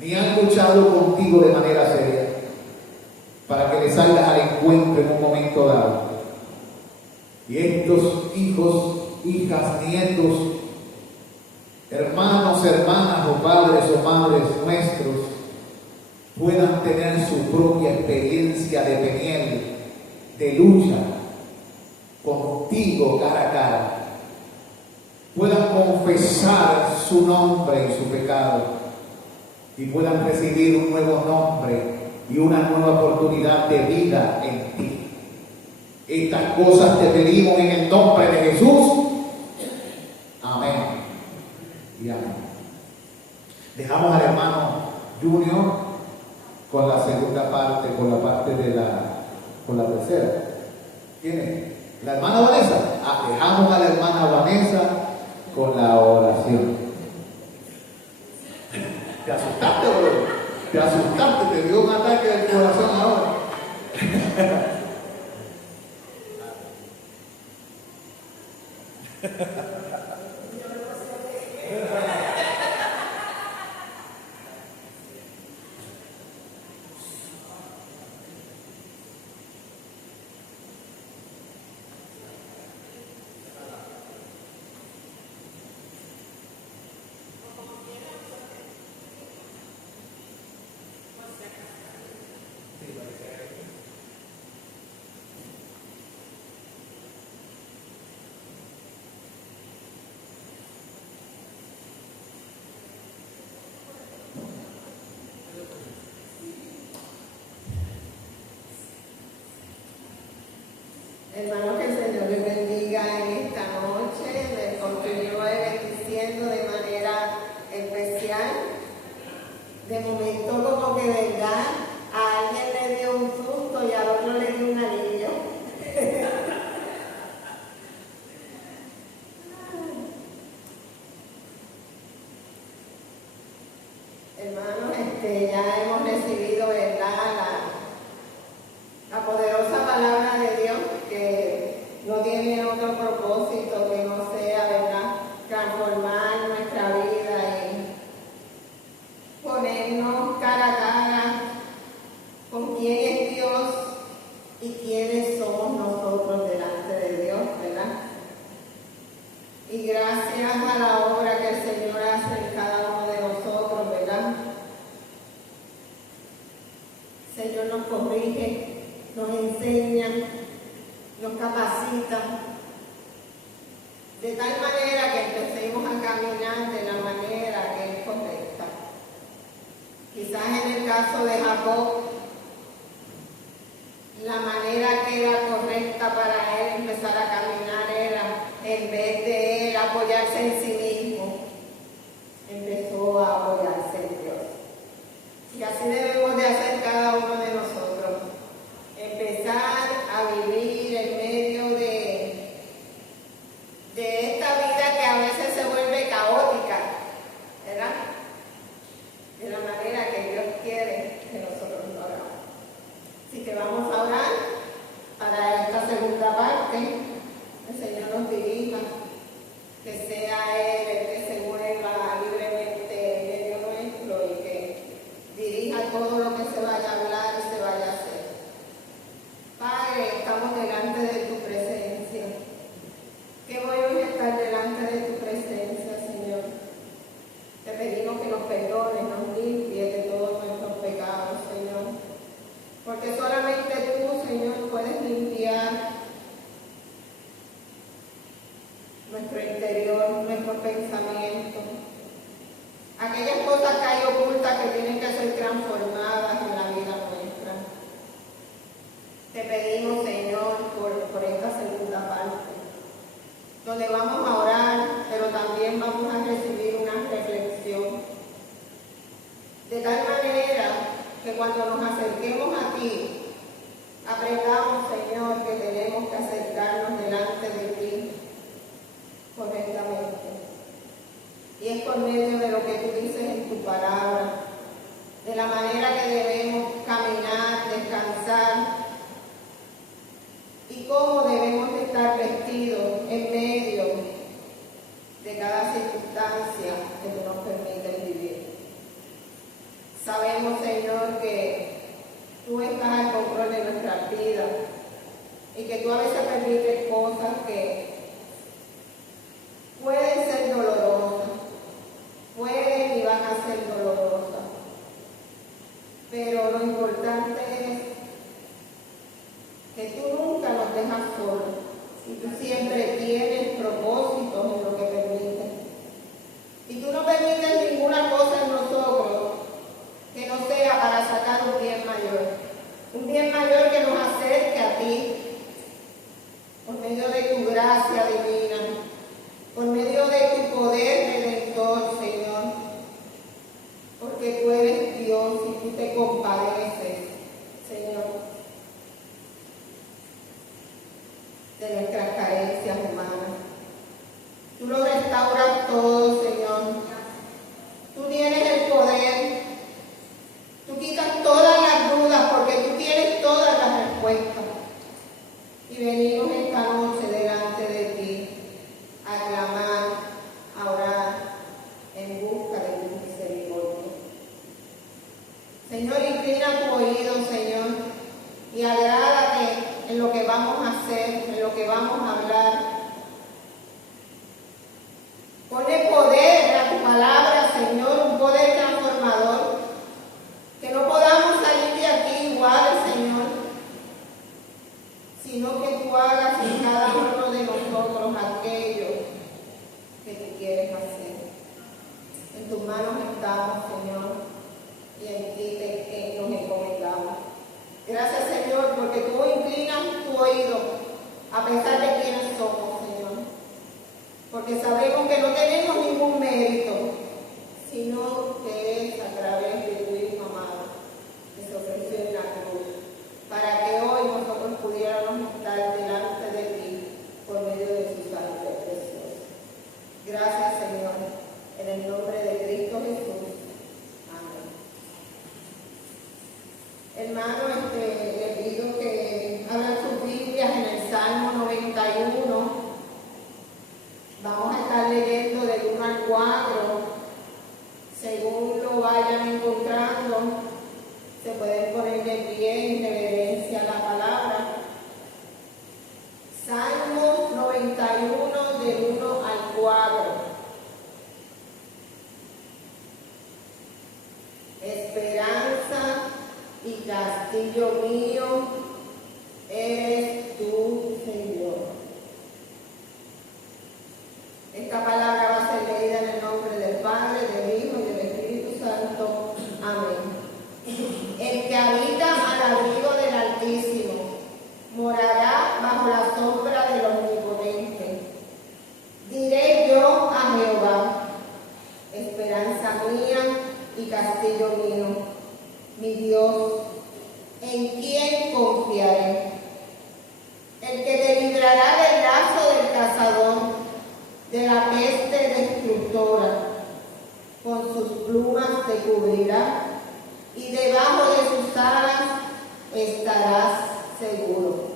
ni han luchado contigo de manera seria, para que les salgas al encuentro en un momento dado. Y estos hijos, hijas, nietos, hermanos, hermanas o padres o madres nuestros puedan tener su propia experiencia de Peniel, de lucha contigo cara a cara. Puedan confesar su nombre y su pecado y puedan recibir un nuevo nombre y una nueva oportunidad de vida en ti. Estas cosas te pedimos en el nombre de Jesús. Amén y amén. Dejamos al hermano Junior con la segunda parte, con la tercera. ¿Quién es? ¿La hermana Vanessa? Dejamos a la hermana Vanessa con la oración. ¿Te asustaste, boludo? ¿Te asustaste? ¿Te dio un ataque del corazón ahora? Hermanos, que el Señor les bendiga en esta noche, les continúe bendiciendo de manera especial. De momento como que, ¿verdad?, a alguien le dio un susto y al otro le dio un alivio. Hermanos, ya hemos recibido, ¿verdad?, la poderosa palabra de Dios, que no tiene otro propósito que no sea, ¿verdad?, transformar nuestra vida y ponernos cara a cara con quién es Dios y quiénes somos nosotros delante de Dios, ¿verdad? Y gracias a la obra que el Señor hace en cada uno de nosotros, ¿verdad? El Señor nos corrige, nos enseña, nos capacita, de tal manera que empecemos a caminar de la manera que es correcta. Quizás en el caso de Jacob, la manera que era correcta para él empezar a caminar era, en vez de él apoyarse en sí mismo, empezó a apoyarse en Dios. Y así debemos de hacer cada uno de nosotros. Empezar a vivir en medio de esta vida que a veces se vuelve caótica, ¿verdad? De la manera que Dios quiere que nosotros lo hagamos. Así que vamos a orar para esta segunda parte. El Señor nos dirija, que sea Él el que se mueva libremente en medio nuestro y que dirija todo lo que se vaya a hablar y se vaya a hacer. Padre, estamos delante de tu presencia. Qué bueno es estar delante de tu presencia, Señor. Te pedimos que nos perdones, nos limpies de todos nuestros pecados, Señor. Porque solamente tú, Señor, puedes limpiar nuestro interior, nuestros pensamientos. Aquellas cosas que hay ocultas que tienen que ser transformadas en la vida nuestra. Te pedimos, Señor, por esta segunda parte, donde vamos a orar, pero también vamos a recibir una reflexión. De tal manera que cuando nos acerquemos a ti, aprendamos, Señor, que tenemos que acercarnos delante de ti correctamente. Y es por medio de lo que tú dices en tu palabra, de la manera que debemos caminar, descansar, y cómo debemos de estar vestidos en medio de cada circunstancia que tú nos permites vivir. Sabemos, Señor, que tú estás al control de nuestras vidas y que tú a veces permites cosas que pueden ser dolorosas, pueden y van a ser dolorosas, pero lo importante es que tú nunca nos dejas solos y tú siempre tienes propósitos en lo que permites. Y tú no permites ninguna cosa en nosotros que no sea para sacar un bien mayor que nos acerque a ti, por medio de tu gracia divina, por medio de tu poder redentor, Señor, porque tú eres Dios y tú te compadeces, Señor, de nuestras carencias humanas. Tú lo restauras todo, Señor. Tú tienes el poder. Tú quitas todas las dudas porque tú tienes todas las respuestas. Y venimos esta noche delante de ti a vamos a hacer, en lo que vamos a hablar. Ponle poder a tu palabra, Señor, un poder transformador. Que no podamos salir de aquí iguales, Señor, sino que tú hagas en cada uno de nosotros aquello que tú quieres hacer. En tus manos estamos, Señor, y en ti nos encomendamos. Gracias, Señor, porque tú inclinas tu oído a pesar de quiénes somos, Señor. Porque sabemos que no tenemos ningún mérito, sino que es a través de tu Hijo amado, que se ofreció en la cruz, para que hoy nosotros pudiéramos estar delante de ti por medio de su sangre preciosa. Gracias, Señor, en el nombre de Cristo Jesús. Amén. Hermano, les pido que abran sus Biblias en el Salmo 91. Vamos a estar leyendo del 1 al 4. Según lo vayan encontrando, se pueden poner de pie en reverencia a la palabra. Salmo 91 del 1 al 4. Esperanza y castillo mío eres tú, Señor. Esta palabra va a ser leída en el nombre del Padre, del Hijo y del Espíritu Santo. Amén. El que habita al abrigo del Altísimo morará bajo la sombra del Omnipotente. Diré yo a Jehová, esperanza mía y castillo mío, mi Dios, en quien confiaré. El que te librará del lazo del cazador, de la peste destructora, con sus plumas te cubrirá, y debajo de sus alas estarás seguro.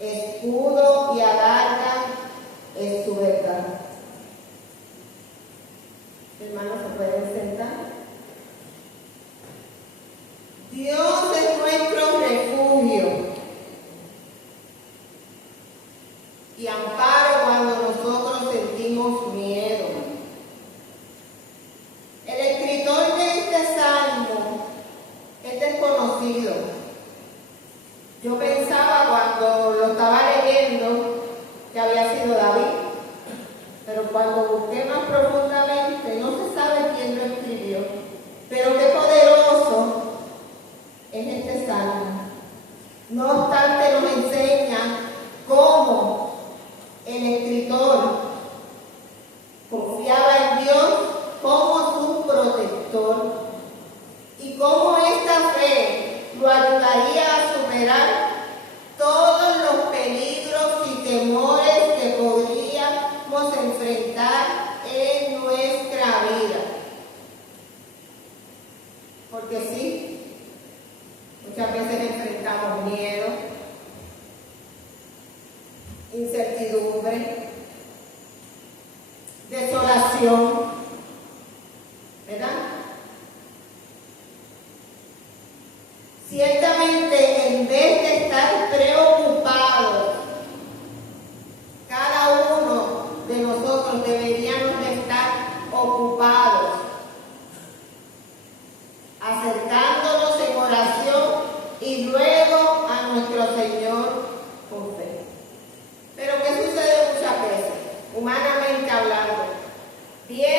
Escudo y adarga es su verdad. Hermanos, ¿se pueden sentar? Dios es nuestro refugio y amparo cuando nosotros sentimos miedo. El escritor de este salmo es desconocido. Yo pensaba cuando lo estaba leyendo que había sido David, pero cuando busqué más profundamente no se sabe quién lo escribió. Pero qué poderoso es este salmo. No obstante, nos enseña cómo el escritor confiaba en Dios como su protector y cómo esta fe lo ayudaría a superar todos los peligros y temores que podríamos enfrentar en nuestra vida. Porque sí, muchas veces enfrentamos miedo, incertidumbre, desolación, ¿verdad? Ciertamente, en vez de estar preocupados, cada uno de nosotros deberíamos de estar ocupados, acercándonos en oración y luego a nuestro Señor con fe. Pero ¿qué sucede muchas veces? Humanamente hablando, viene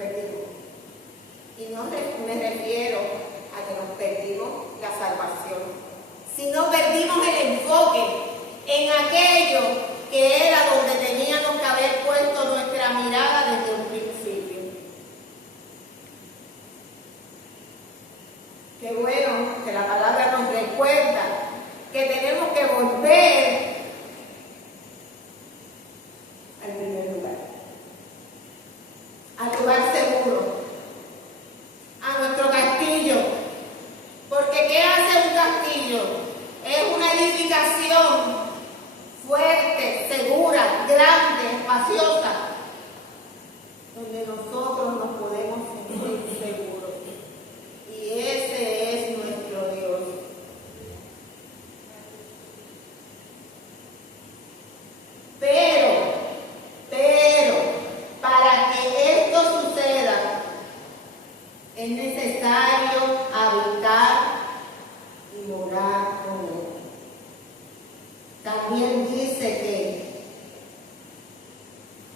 perdimos. Y no me refiero a que nos perdimos la salvación, sino perdimos el enfoque en aquello que era donde teníamos que haber puesto nuestra mirada desde un principio. Qué bueno que la palabra nos recuerda que tenemos que volver al primer lugar, al lugar seguro, a nuestro castillo. Porque ¿qué hace un castillo? Es una edificación fuerte, segura, grande, espaciosa, donde nosotros nos podemos sentir seguros. Y ese es nuestro Dios. Pero, para que esto suceda, es necesario habitar y morar con Él. También dice que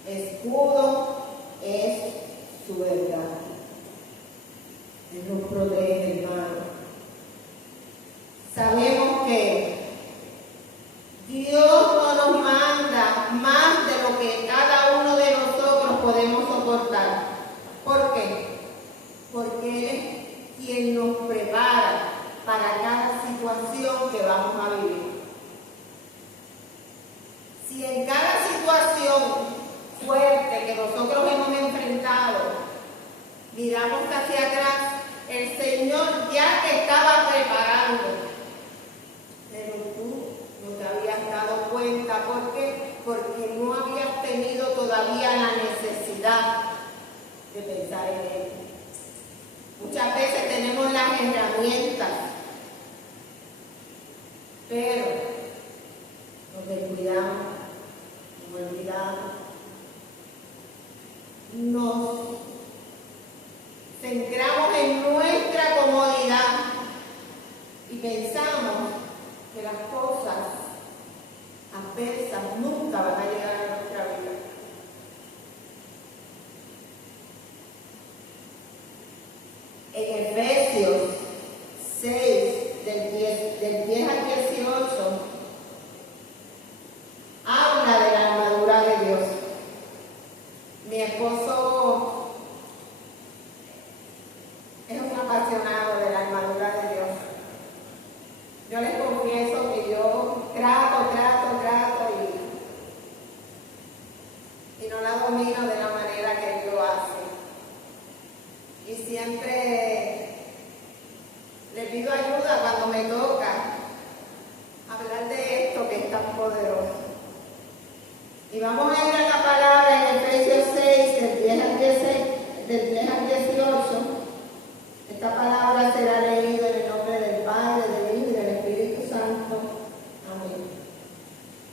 escudo es su verdad. Él nos protege, hermano. Sabemos que Dios no nos manda más de lo que cada uno de nosotros podemos soportar. ¿Por qué? Porque Él es quien nos prepara para cada situación que vamos a vivir. Si en cada situación fuerte que nosotros hemos enfrentado, miramos hacia atrás, el Señor ya te estaba preparando, pero tú no te habías dado cuenta. ¿Por qué? Porque no habías tenido todavía la necesidad de pensar en Él. Muchas veces tenemos las herramientas, pero nos descuidamos, nos olvidamos, nos centramos en nuestra comodidad y pensamos que las cosas adversas nunca van a llegar a nuestra vida. En Efesios 6, del 10 al 18, habla de la armadura de Dios. Mi esposo es un apasionado de la armadura de Dios. Yo les confieso que yo trato y no la domino de la manera que Él lo hace. Y siempre le pido ayuda cuando me toca hablar de esto que es tan poderoso. Y vamos a ir a la palabra en Efesios 6, del 10 al 18. Esta palabra será leída en el nombre del Padre, del Hijo y del Espíritu Santo. Amén.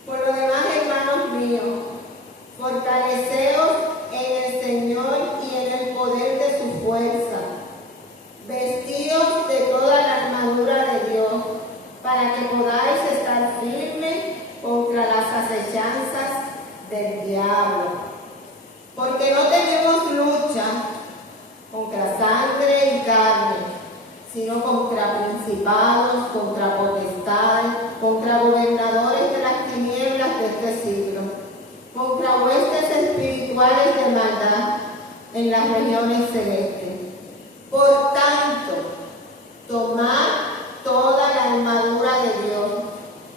Por lo demás, hermanos míos, fortaleceos en el Señor y en el poder de su fuerza. Vestíos de toda la armadura de Dios, para que podáis estar firmes contra las acechanzas del diablo. Porque no tenemos lucha contra sangre y carne, sino contra principados, contra potestades, contra gobernadores de las tinieblas de este siglo, contra huestes espirituales de maldad en las regiones celestes. Por tanto, tomad toda la armadura de Dios,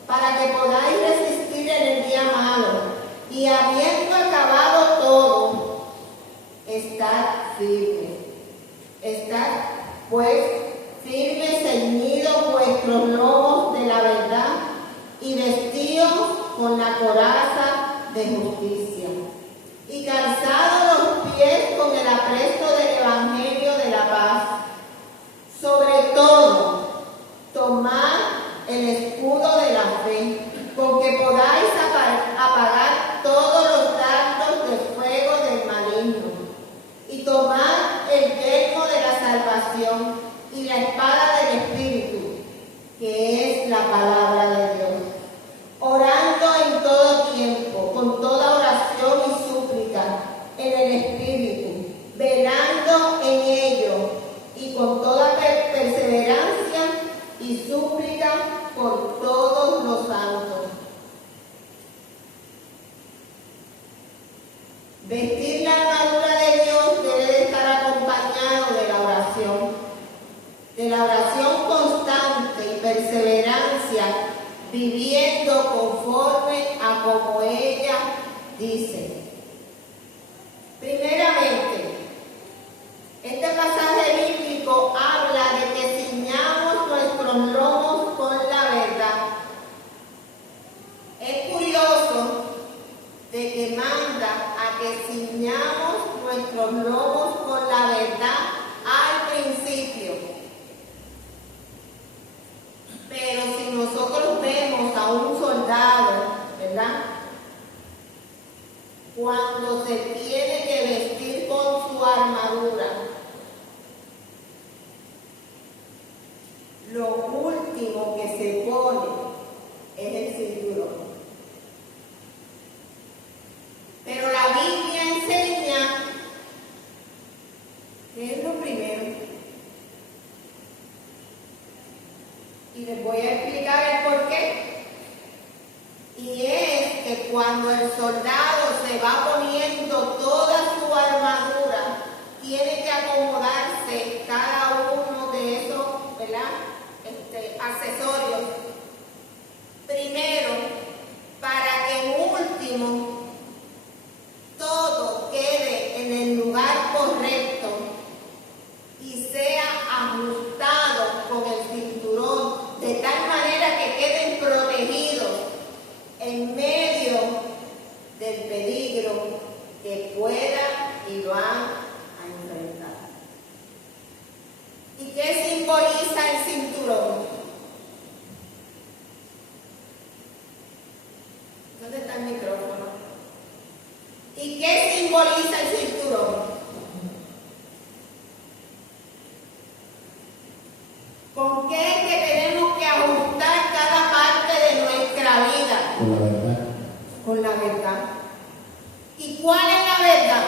para que podáis resistir en el día malo, y habiendo acabado todo, estad firmes. Estad, pues, firmes, ceñidos vuestros lomos de la verdad, y vestidos con la coraza de justicia, y calzados los pies con el apresto del evangelio de la paz. Sobre todo, tomad el escudo de la fe, con que podáis apagar todos los dardos de fuego del maligno, y tomad el yelmo de la salvación y la espada del Espíritu, que es la palabra de Dios, orando en todo tiempo, con toda oración y súplica en el Espíritu, velando ¿Qué es lo primero? Y les voy a explicar el por qué. Y es que cuando el soldado se va poniendo toda su armadura, tiene que acomodarse cada uno de esos, ¿verdad? Accesorios. Primero, para que en último todo quede en el lugar correcto y sea ajustado con el cinturón de tal manera que queden protegidos en medio del peligro que pueda y van a enfrentar. ¿Y qué simboliza el cinturón? ¿Dónde está el micrófono? ¿Y qué simboliza el cinturón? ¿Con qué es que tenemos que ajustar cada parte de nuestra vida? Con la verdad. Con la verdad. ¿Y cuál es la verdad?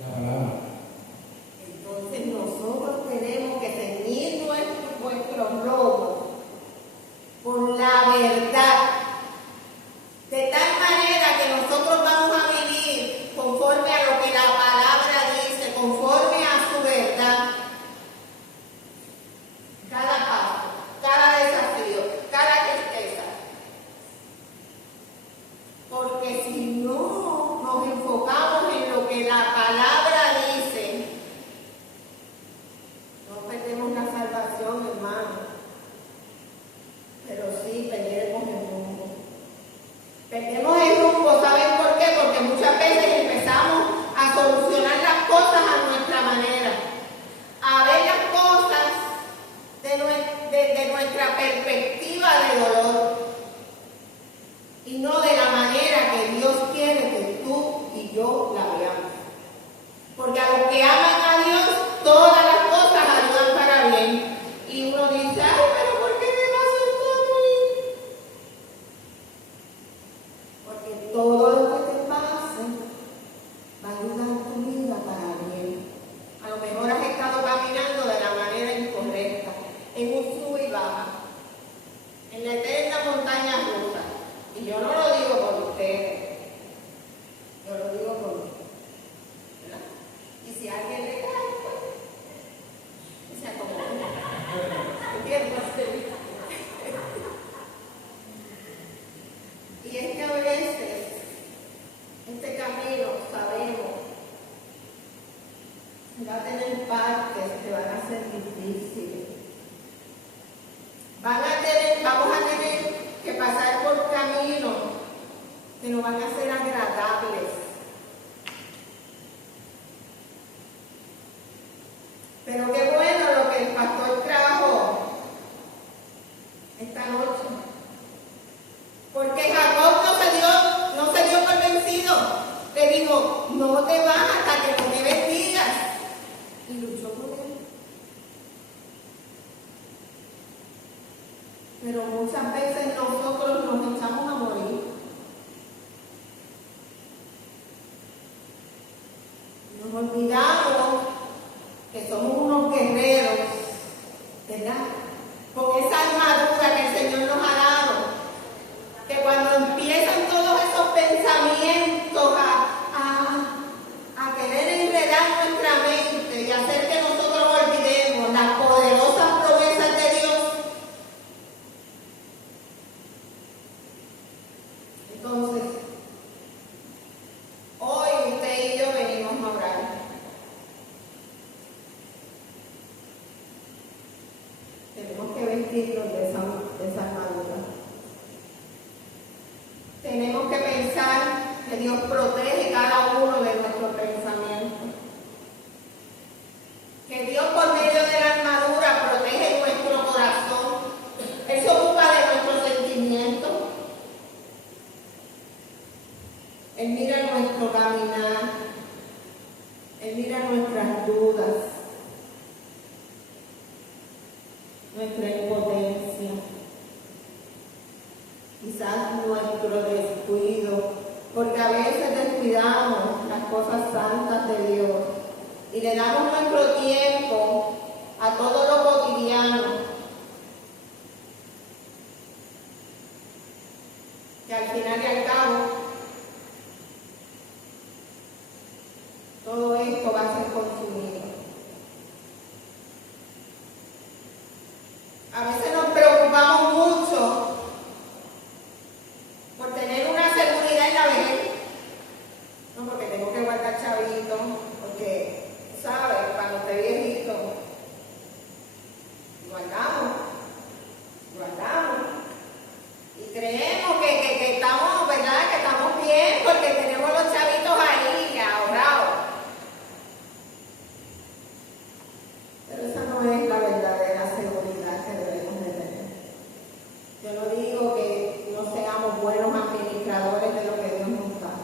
La palabra. Entonces nosotros tenemos que ceñir nuestros lomos con la verdad, de tal manera que nosotros vamos a vivir conforme a lo que la palabra dice, conforme a su verdad. Cada paso, cada desafío, cada tristeza. Porque si no nos enfocamos en lo que la palabra dice, no perdemos la salvación, hermano. Pero sí perdemos el rumbo. Perdemos el rumbo, ¿saben por qué? Porque muchas veces empezamos a solucionar las cosas a nuestra manera, a ver las cosas de nuestra perspectiva de dolor y no de la manera que Dios quiere que tú y yo la veamos. Porque a los que aman a Dios, todas las cosas ayudan para bien. Y uno dice, ay, pero ¿por qué me pasó esto a mí? Porque todo lo que te pase va a ayudar tu vida para bien. A lo mejor has estado caminando de la manera incorrecta, en un sub y baja, en la eterna montaña rusa. Y yo no lo digo por ustedes, yo lo digo por mí. ¿Verdad? Y si a alguien le cae, pues, que se acomode. Y es que a veces este camino, sabemos, va a tener partes que van a ser difíciles. Vamos a tener que pasar por caminos que no van a ser agradables. Pero qué bueno lo que el pastor trajo esta noche. Porque Jacob no se dio por vencido. Le dijo, no te vas hasta que no me bendigas. Y luchó por él. Pero muchas veces nosotros nos echamos a morir. Nos olvidamos que somos unos guerreros, ¿verdad? Con esa armadura que el Señor nos ha dado. Que cuando empiezan todos esos pensamientos a querer enredar nuestra mente y hacer que nosotros olvidemos las poderosas promesas de Dios, entonces hoy usted y yo venimos a orar. Tenemos que vestirnos de esa armadura. Tenemos que pensar que Dios protege cada uno de nuestros pensamientos. Que Dios por medio de la armadura protege nuestro corazón. Él se ocupa de nuestros sentimientos. Él mira nuestro caminar. Él mira nuestras dudas. Nuestra impotencia. quizás nuestro descuido, porque a veces descuidamos las cosas santas de Dios y le damos nuestro tiempo a todo lo cotidiano, que al final y al cabo todo esto va a ser consumido. A veces nos preocupamos mucho por tener una seguridad en la vejez. No, porque tengo que guardar chavito, porque, ¿sabes? Cuando esté viejito, guardamos. Y creemos que estamos, ¿verdad? Que estamos bien porque tenemos los chavitos ahí ahorrados. Pero esa no es la verdadera seguridad que debemos de tener. Yo no digo que no seamos buenos administradores de lo que Dios nos da,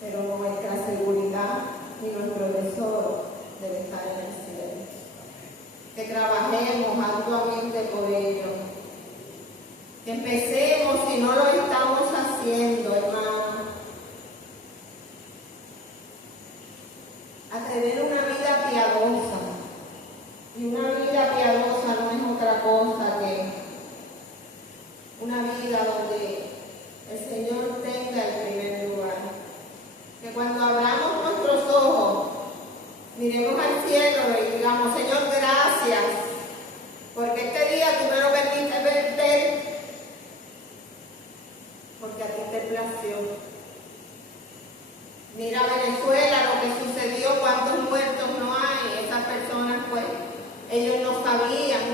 pero nuestra seguridad y nuestro tesoro debe estar en el cielo. Que trabajemos arduamente por ello. Que empecemos, si no lo estamos haciendo, hermano, a tener una vida piadosa. Y una vida piadosa no es otra cosa que una vida donde el Señor tenga el primer lugar. Que cuando abramos nuestros ojos, miremos al cielo y digamos: Señor, gracias, porque este día tú me lo permites ver, porque a ti te plació. Mira Venezuela, lo que sucedió, cuántos muertos no hay. Esas personas, pues, ellos no sabían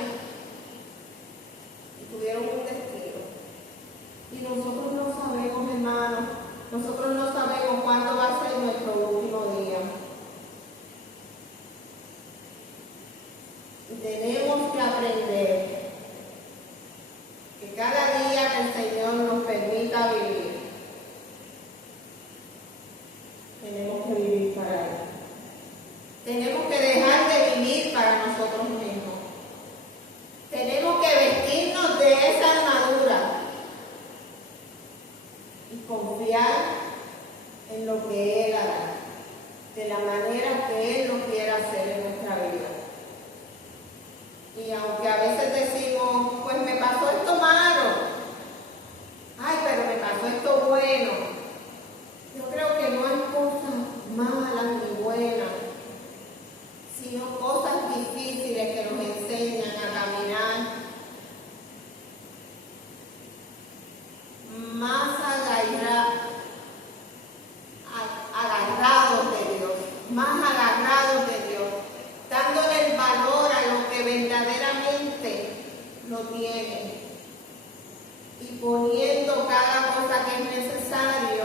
y tuvieron un destino. Y nosotros no sabemos, hermanos, nosotros no sabemos cuándo va a ser nuestro último día. Y tenemos que aprender que cada día que el Señor nos permita vivir, tenemos que vivir para Él. Tenemos que dejar de vivir para nosotros mismos. Tenemos que vestirnos de esa armadura y confiar en lo que Él hará, de la manera que Él lo quiera hacer en nuestra vida. Y aunque a veces decimos: pues me pasó esto malo, ay, pero me pasó esto bueno. Yo creo que no hay cosas malas ni buenas, sino cosas difíciles que nos enseñan a caminar más agarrados de Dios, más agarrados de Dios, dándole el valor a lo que verdaderamente lo tiene y poniendo cada cosa que es necesario,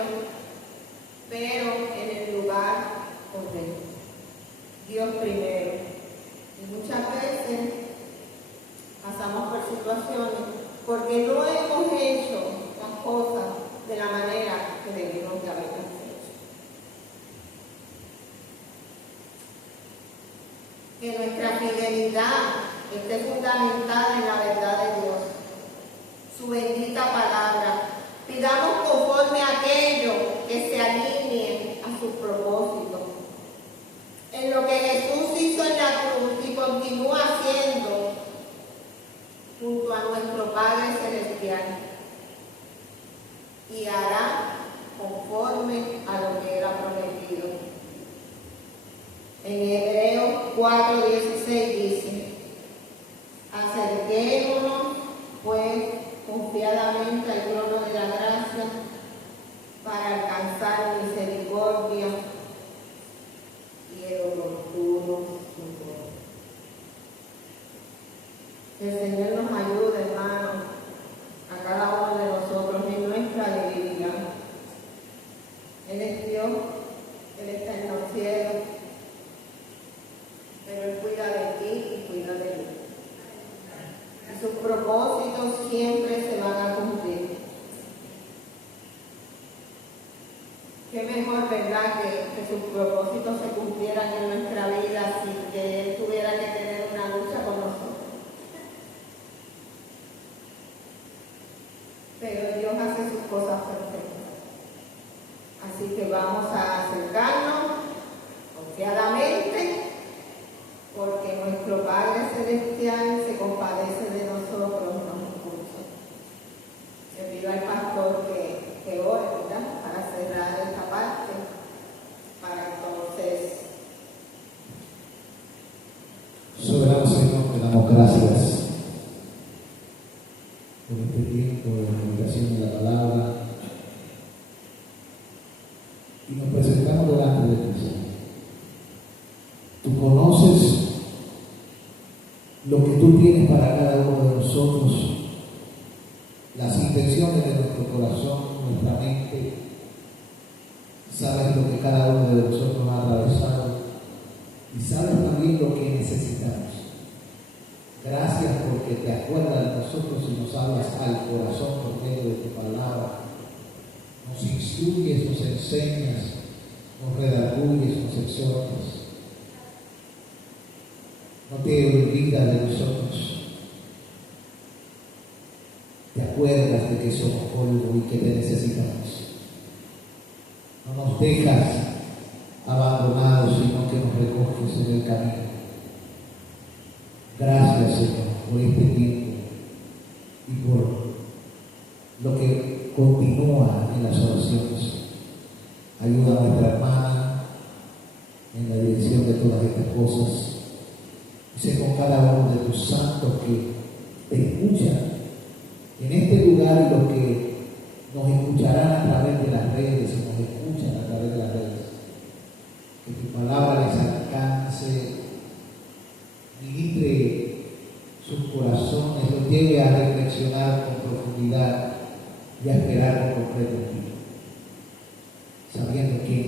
pero en el lugar correcto. Dios primero. Y muchas veces pasamos por situaciones porque no hemos hecho las cosas de la manera que debimos de haberlas hecho. Que nuestra fidelidad esté fundamentada en la verdad de Dios, su bendita palabra. Pidamos conforme a aquello que se alinee a sus propósitos. En lo que Jesús hizo en la cruz y continúa haciendo junto a nuestro Padre Celestial. Y hará conforme a lo que Él ha prometido. En Hebreos 4:16 dice: acerquémonos pues confiadamente al trono de la gracia para alcanzar misericordia y el oportuno socorro. Que el Señor nos ayude, hermanos, a cada uno de nosotros en nuestra debilidad. Él es Dios, Él está en los cielos, pero Él cuida de ti y cuida de mí. Y sus propósitos siempre se van a cumplir. Qué mejor, ¿verdad?, que sus propósitos se cumplieran en nuestra vida sin que Él tuviera que tener una lucha con nosotros. pero Dios hace sus cosas perfectas. Así que vamos a acercarnos confiadamente, porque nuestro Padre Celestial se compadece de nosotros, nos impulsa. Le pido al pastor que ore, ¿verdad?, para cerrar esta parte, para entonces. Soberano Señor, te damos gracias por este tiempo de comunicación de la palabra y nos presentamos delante de ti, Señor. Tú conoces lo que tú tienes para cada uno de nosotros, las intenciones de nuestro corazón, nuestra mente. Sabes lo que cada uno de nosotros ha atravesado y sabes también lo que necesitamos. Gracias porque te acuerdas de nosotros y nos hablas al corazón por medio de tu palabra. Nos instruyes, nos enseñas, nos redarguyes, nos exhortas. No te olvidas de nosotros. Te acuerdas de que somos polvo y que te necesitamos. No nos dejas abandonados, sino que nos recoges en el camino. Gracias, Señor, por este tiempo y por lo que continúa en las oraciones. Ayuda a nuestra hermana en la dirección de todas estas cosas. Y sé con cada uno de tus santos que te escuchan en este lugar y los que nos escucharán a través de las redes y nos escuchan a través de las redes. Que tu palabra les alcance, ministre sus corazones, los lleve a reflexionar con profundidad y a esperar con completo en ti, sabiendo que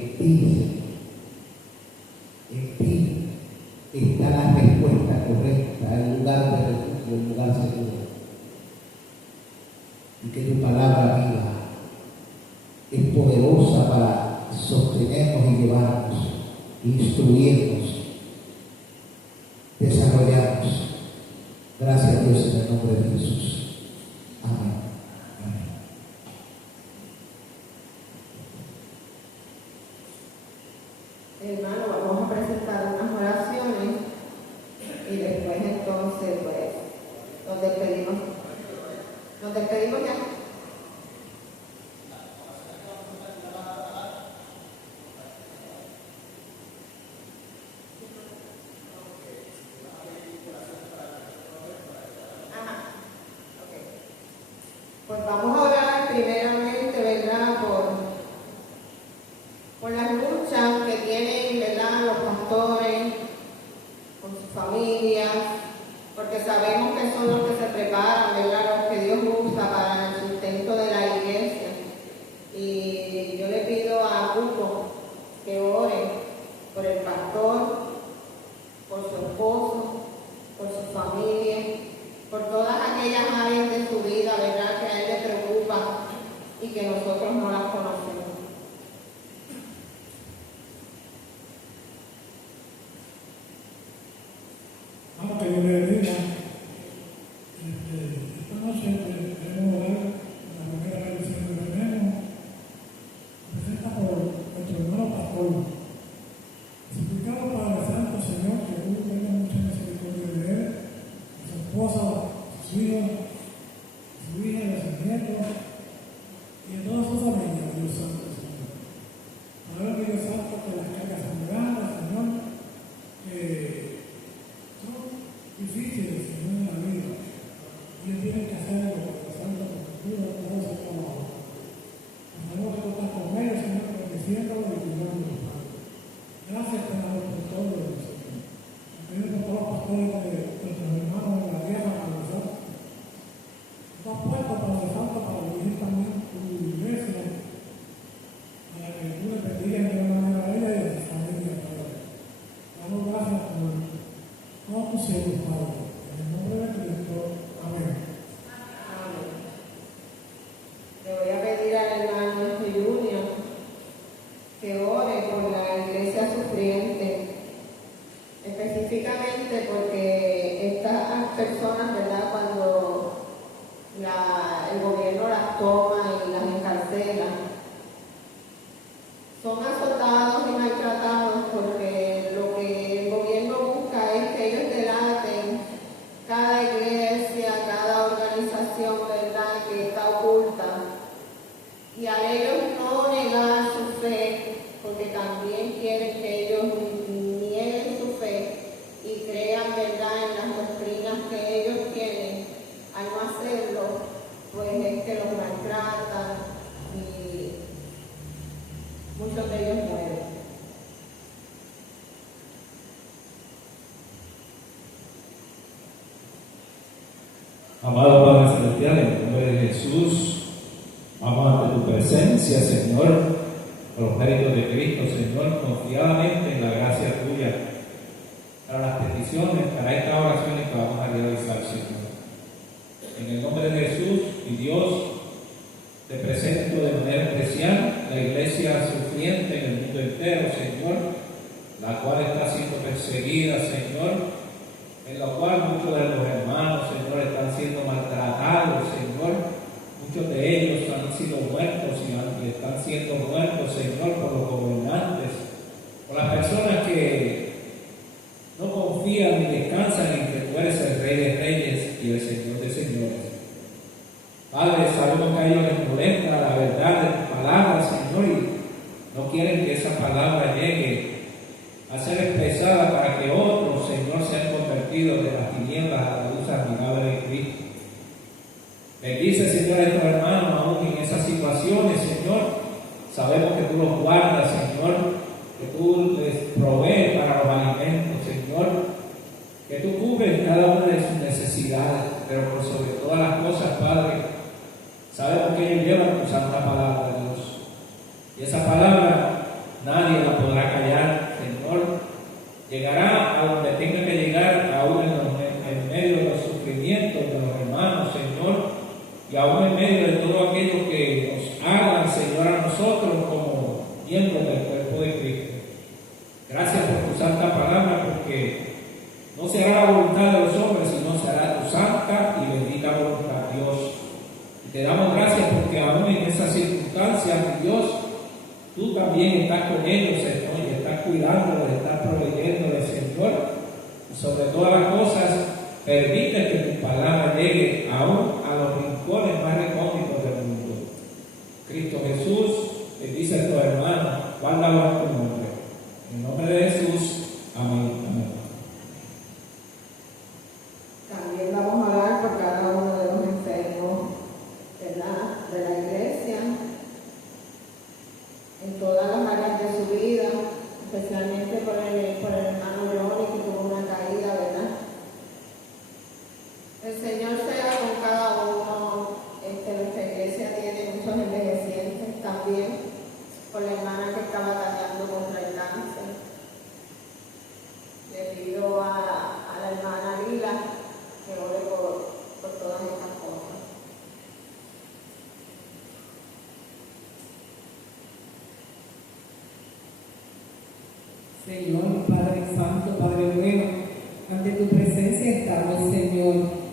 en ti, está la respuesta correcta, el lugar de refugio, el lugar seguro. Y que tu palabra viva es poderosa para sostenernos y llevarnos, instruirnos, desarrollarnos. Gracias, Dios, en el nombre de Jesús. Amén. Amén. Hermano, vamos a presentar unas oraciones y después entonces pues nos despedimos ya. Pues vamos a orar primeramente, ¿verdad?, por las luchas que tienen, ¿verdad?, los pastores con sus familias, porque sabemos que son los que se preparan, ¿verdad?, los que Dios usa para el sustento de la iglesia. Y yo le pido a Cuco que ore por el pastor, por su esposo, por su familia, por todas aquellas áreas de su vida, ¿verdad?, que a él le preocupa las toma y las encarcela. Son azotados y maltratados porque lo que el gobierno busca es que ellos delaten cada iglesia, cada organización, ¿verdad?, que está oculta. Y a ellos no negar su fe, porque también quieren que ellos nieguen su fe y crean, ¿verdad?, en las doctrinas que ellos tienen. Al no hacerlo, pues es que los maltratan y muchos de ellos mueren. Amado Padre Celestial, en el nombre de Jesús, vamos ante tu presencia, Señor, por los méritos de Cristo, Señor, confiadamente en la gracia tuya, para las peticiones, para estas oraciones que vamos a realizar, Señor. En el nombre de Jesús, mi Dios, te presento de manera especial la iglesia sufriente en el mundo entero, Señor, la cual está siendo perseguida, Señor, en la cual muchos de los hermanos, Señor, están siendo maltratados, Señor. Muchos de ellos han sido muertos y están siendo muertos, Señor, por los gobernantes, por las personas que no confían ni descansan en que tú eres el Rey de Reyes y el Señor de Señores. Padre, sabemos que a ellos les molesta la verdad de tu palabra, Señor, y no quieren que esa palabra llegue a ser expresada para que otros, Señor, sean convertidos de las tinieblas a la luz admirable de Cristo. Bendice, Señor, a estos hermanos aún en esas situaciones, Señor. Sabemos que tú los guardas, Señor, que tú les provees para los alimentos, Señor, que tú cubres cada una de sus necesidades, pero por sobre todas las cosas, Padre, sabemos que ellos llevan tu santa palabra, Dios. Y esa palabra nadie la podrá callar, Señor. Llegará a donde tenga que llegar, aún en medio de los sufrimientos de los hermanos, Señor, y aún en medio de todo aquello que nos hagan, Señor, a nosotros como miembros del cuerpo de Cristo. Gracias por tu santa palabra, porque no será la voluntad de los hombres, sino será tu santa y bendita voluntad, Dios. Y te damos gracias porque aún en esas circunstancias, Dios, tú también estás con ellos, Señor, y estás cuidándolos, estás proveyéndoles, Señor. Y sobre todas las cosas, permite que tu palabra llegue aún a los rincones más recónditos del mundo. Cristo Jesús, bendice a tu hermano, guárdalo en tu nombre. En nombre de Jesús, amén. Amén. También vamos a orar por cada uno de los enfermos de la iglesia, en todas las áreas de su vida, especialmente por el hermano Johnny, que tuvo una caída, ¿verdad? El Señor sea con cada uno. Nuestra iglesia tiene muchos envejecientes también, por la hermana que está batallando contra el cáncer. Le pido a la hermana Lila que ore por todas estas cosas. Señor, Padre Santo, Padre bueno, ante tu presencia estamos, Señor.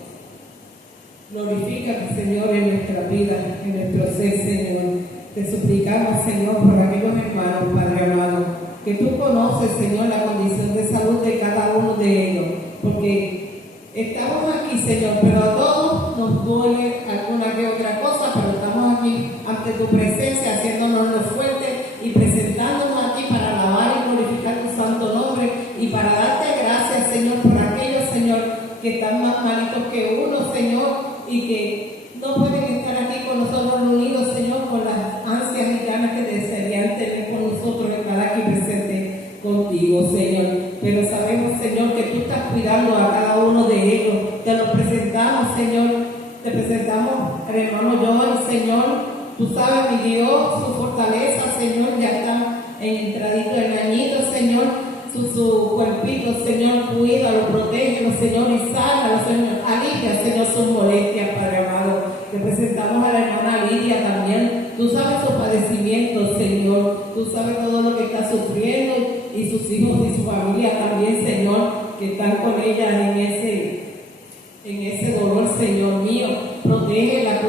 Glorifica, Señor, en nuestra vida, en nuestro ser, Señor. Te suplicamos, Señor, por aquellos hermanos, Padre amado, que tú conoces, Señor, la condición de salud de cada uno de ellos, porque estamos aquí, Señor, pero a todos nos duele alguna que otra cosa, pero estamos aquí ante tu presencia, haciéndonos los fuertes y presentándonos aquí para alabar y glorificar tu santo nombre y para darte gracias, Señor, por aquellos, Señor, que están más malitos que uno, Señor, y que no pueden estar aquí con nosotros reunidos, Señor, con las ansias y ganas que desearían tener con nosotros, estar aquí presente contigo, Señor. Pero sabemos, Señor, que tú estás cuidando a cada uno de ellos. Te lo presentamos, Señor. Te presentamos al hermano Johnny, Señor. Tú sabes, mi Dios, su fortaleza, Señor, ya está entradito en añitos, Señor. Su cuerpito, Señor, cuídalo, protégelo, Señor, y sálvalo, Señor. Alivia, Señor, sus molestias, Padre amado. Te presentamos a la hermana Lidia también. Tú sabes sus padecimientos, Señor. Tú sabes todo lo que está sufriendo y sus hijos y su familia también, Señor, que están con ella en ese dolor, Señor mío. Protégela,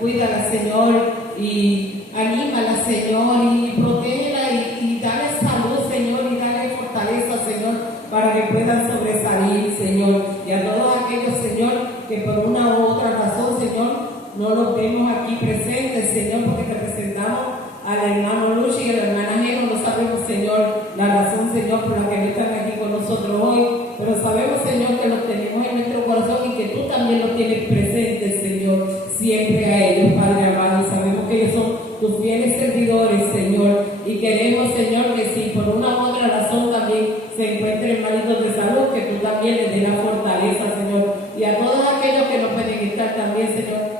cuídala, Señor, y anímala, Señor, y protégela y dale salud, Señor, y dale fortaleza, Señor, para que puedan sobresalir, Señor. Y a todos aquellos, Señor, que por una u otra razón, Señor, no los vemos aquí presentes, Señor, porque representamos al hermano Luchi y a la hermana Jero. No sabemos, Señor, la razón, Señor, por la que no están aquí con nosotros hoy, pero sabemos, Señor, que los tenemos en nuestro corazón y que tú también los tienes presentes, Señor, siempre a ellos, Padre amado. Sabemos que ellos son tus fieles servidores, Señor, y queremos, Señor, que si por una u otra razón también se encuentren malitos de salud, que tú también les des la fortaleza, Señor, y a todos aquellos que no pueden estar también, Señor,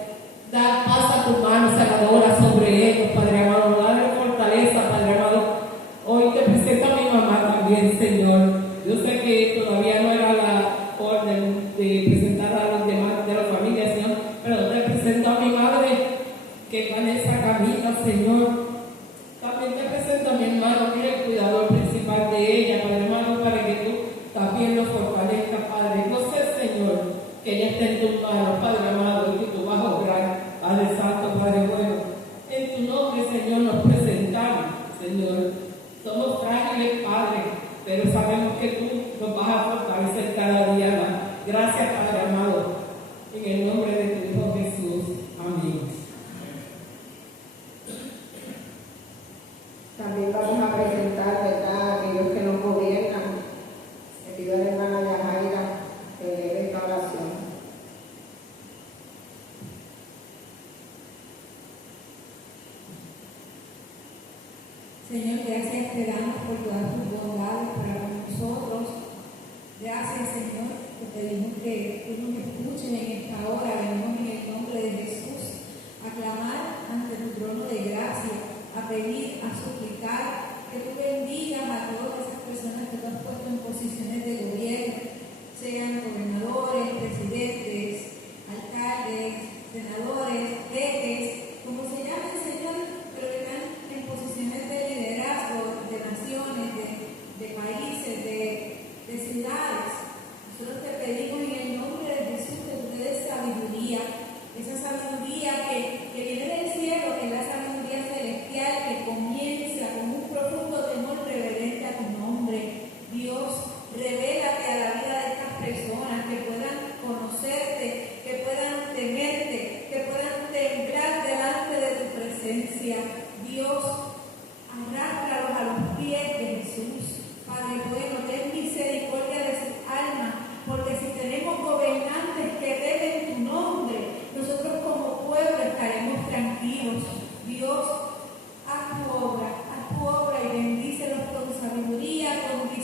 pasa tu mano sanadora sobre ellos, Padre amado, dale fortaleza, Padre amado. Hoy te presento a mi mamá también, Señor. Yo sé que todavía no era la orden de presentar a los demás de la familia, Señor, pero te presento a mi madre que va en esa camino, Señor. También te presento a mi hermano, que es el cuidador principal de ella, Padre amado, para que tú también lo fortalezcas, Padre. No sé, Señor, que ella esté en tus manos, Padre amado, y que tú vas a obrar, Padre Santo, Padre bueno. En tu nombre, Señor, nos presentamos, Señor. Somos frágiles, Padre, pero sabemos que tú nos vas a fortalecer cada día más. Gracias, Padre amado. En el nombre de tu Hijo Jesús. Amén. También vamos a presentar, ¿verdad?, a aquellos que nos gobiernan. Le pido a la hermana Yajaira que eleve esta oración. Señor, gracias te damos por todas tus bondades para nosotros. Gracias, Señor, te pedimos que tú nos escuches en esta hora. Venimos en el nombre de Jesús a clamar ante tu trono de gracia, a pedir, a suplicar que tú bendigas a todas esas personas que tú has puesto en posiciones de gobierno, sean gobernadores, presidentes, alcaldes, senadores, jefes, como se llamen, Señor, pero que están en posiciones de liderazgo de naciones, de países, de ciudades. Nosotros te pedimos en el nombre de Jesús que tú te des sabiduría, esa sabiduría que viene del cielo, que es la sabiduría celestial, que comienza con un profundo temor reverente a tu nombre. Dios, revélate a la vida de estas personas, que puedan conocerte, que puedan temerte, que puedan temblar delante de tu presencia. Dios, arrástralos a los pies de Jesús. Padre bueno, ten misericordia de sus almas, porque si tenemos gobernantes que deben tu nombre, nosotros como pueblo estaremos tranquilos. Dios, haz tu obra y bendícelos con sabiduría, con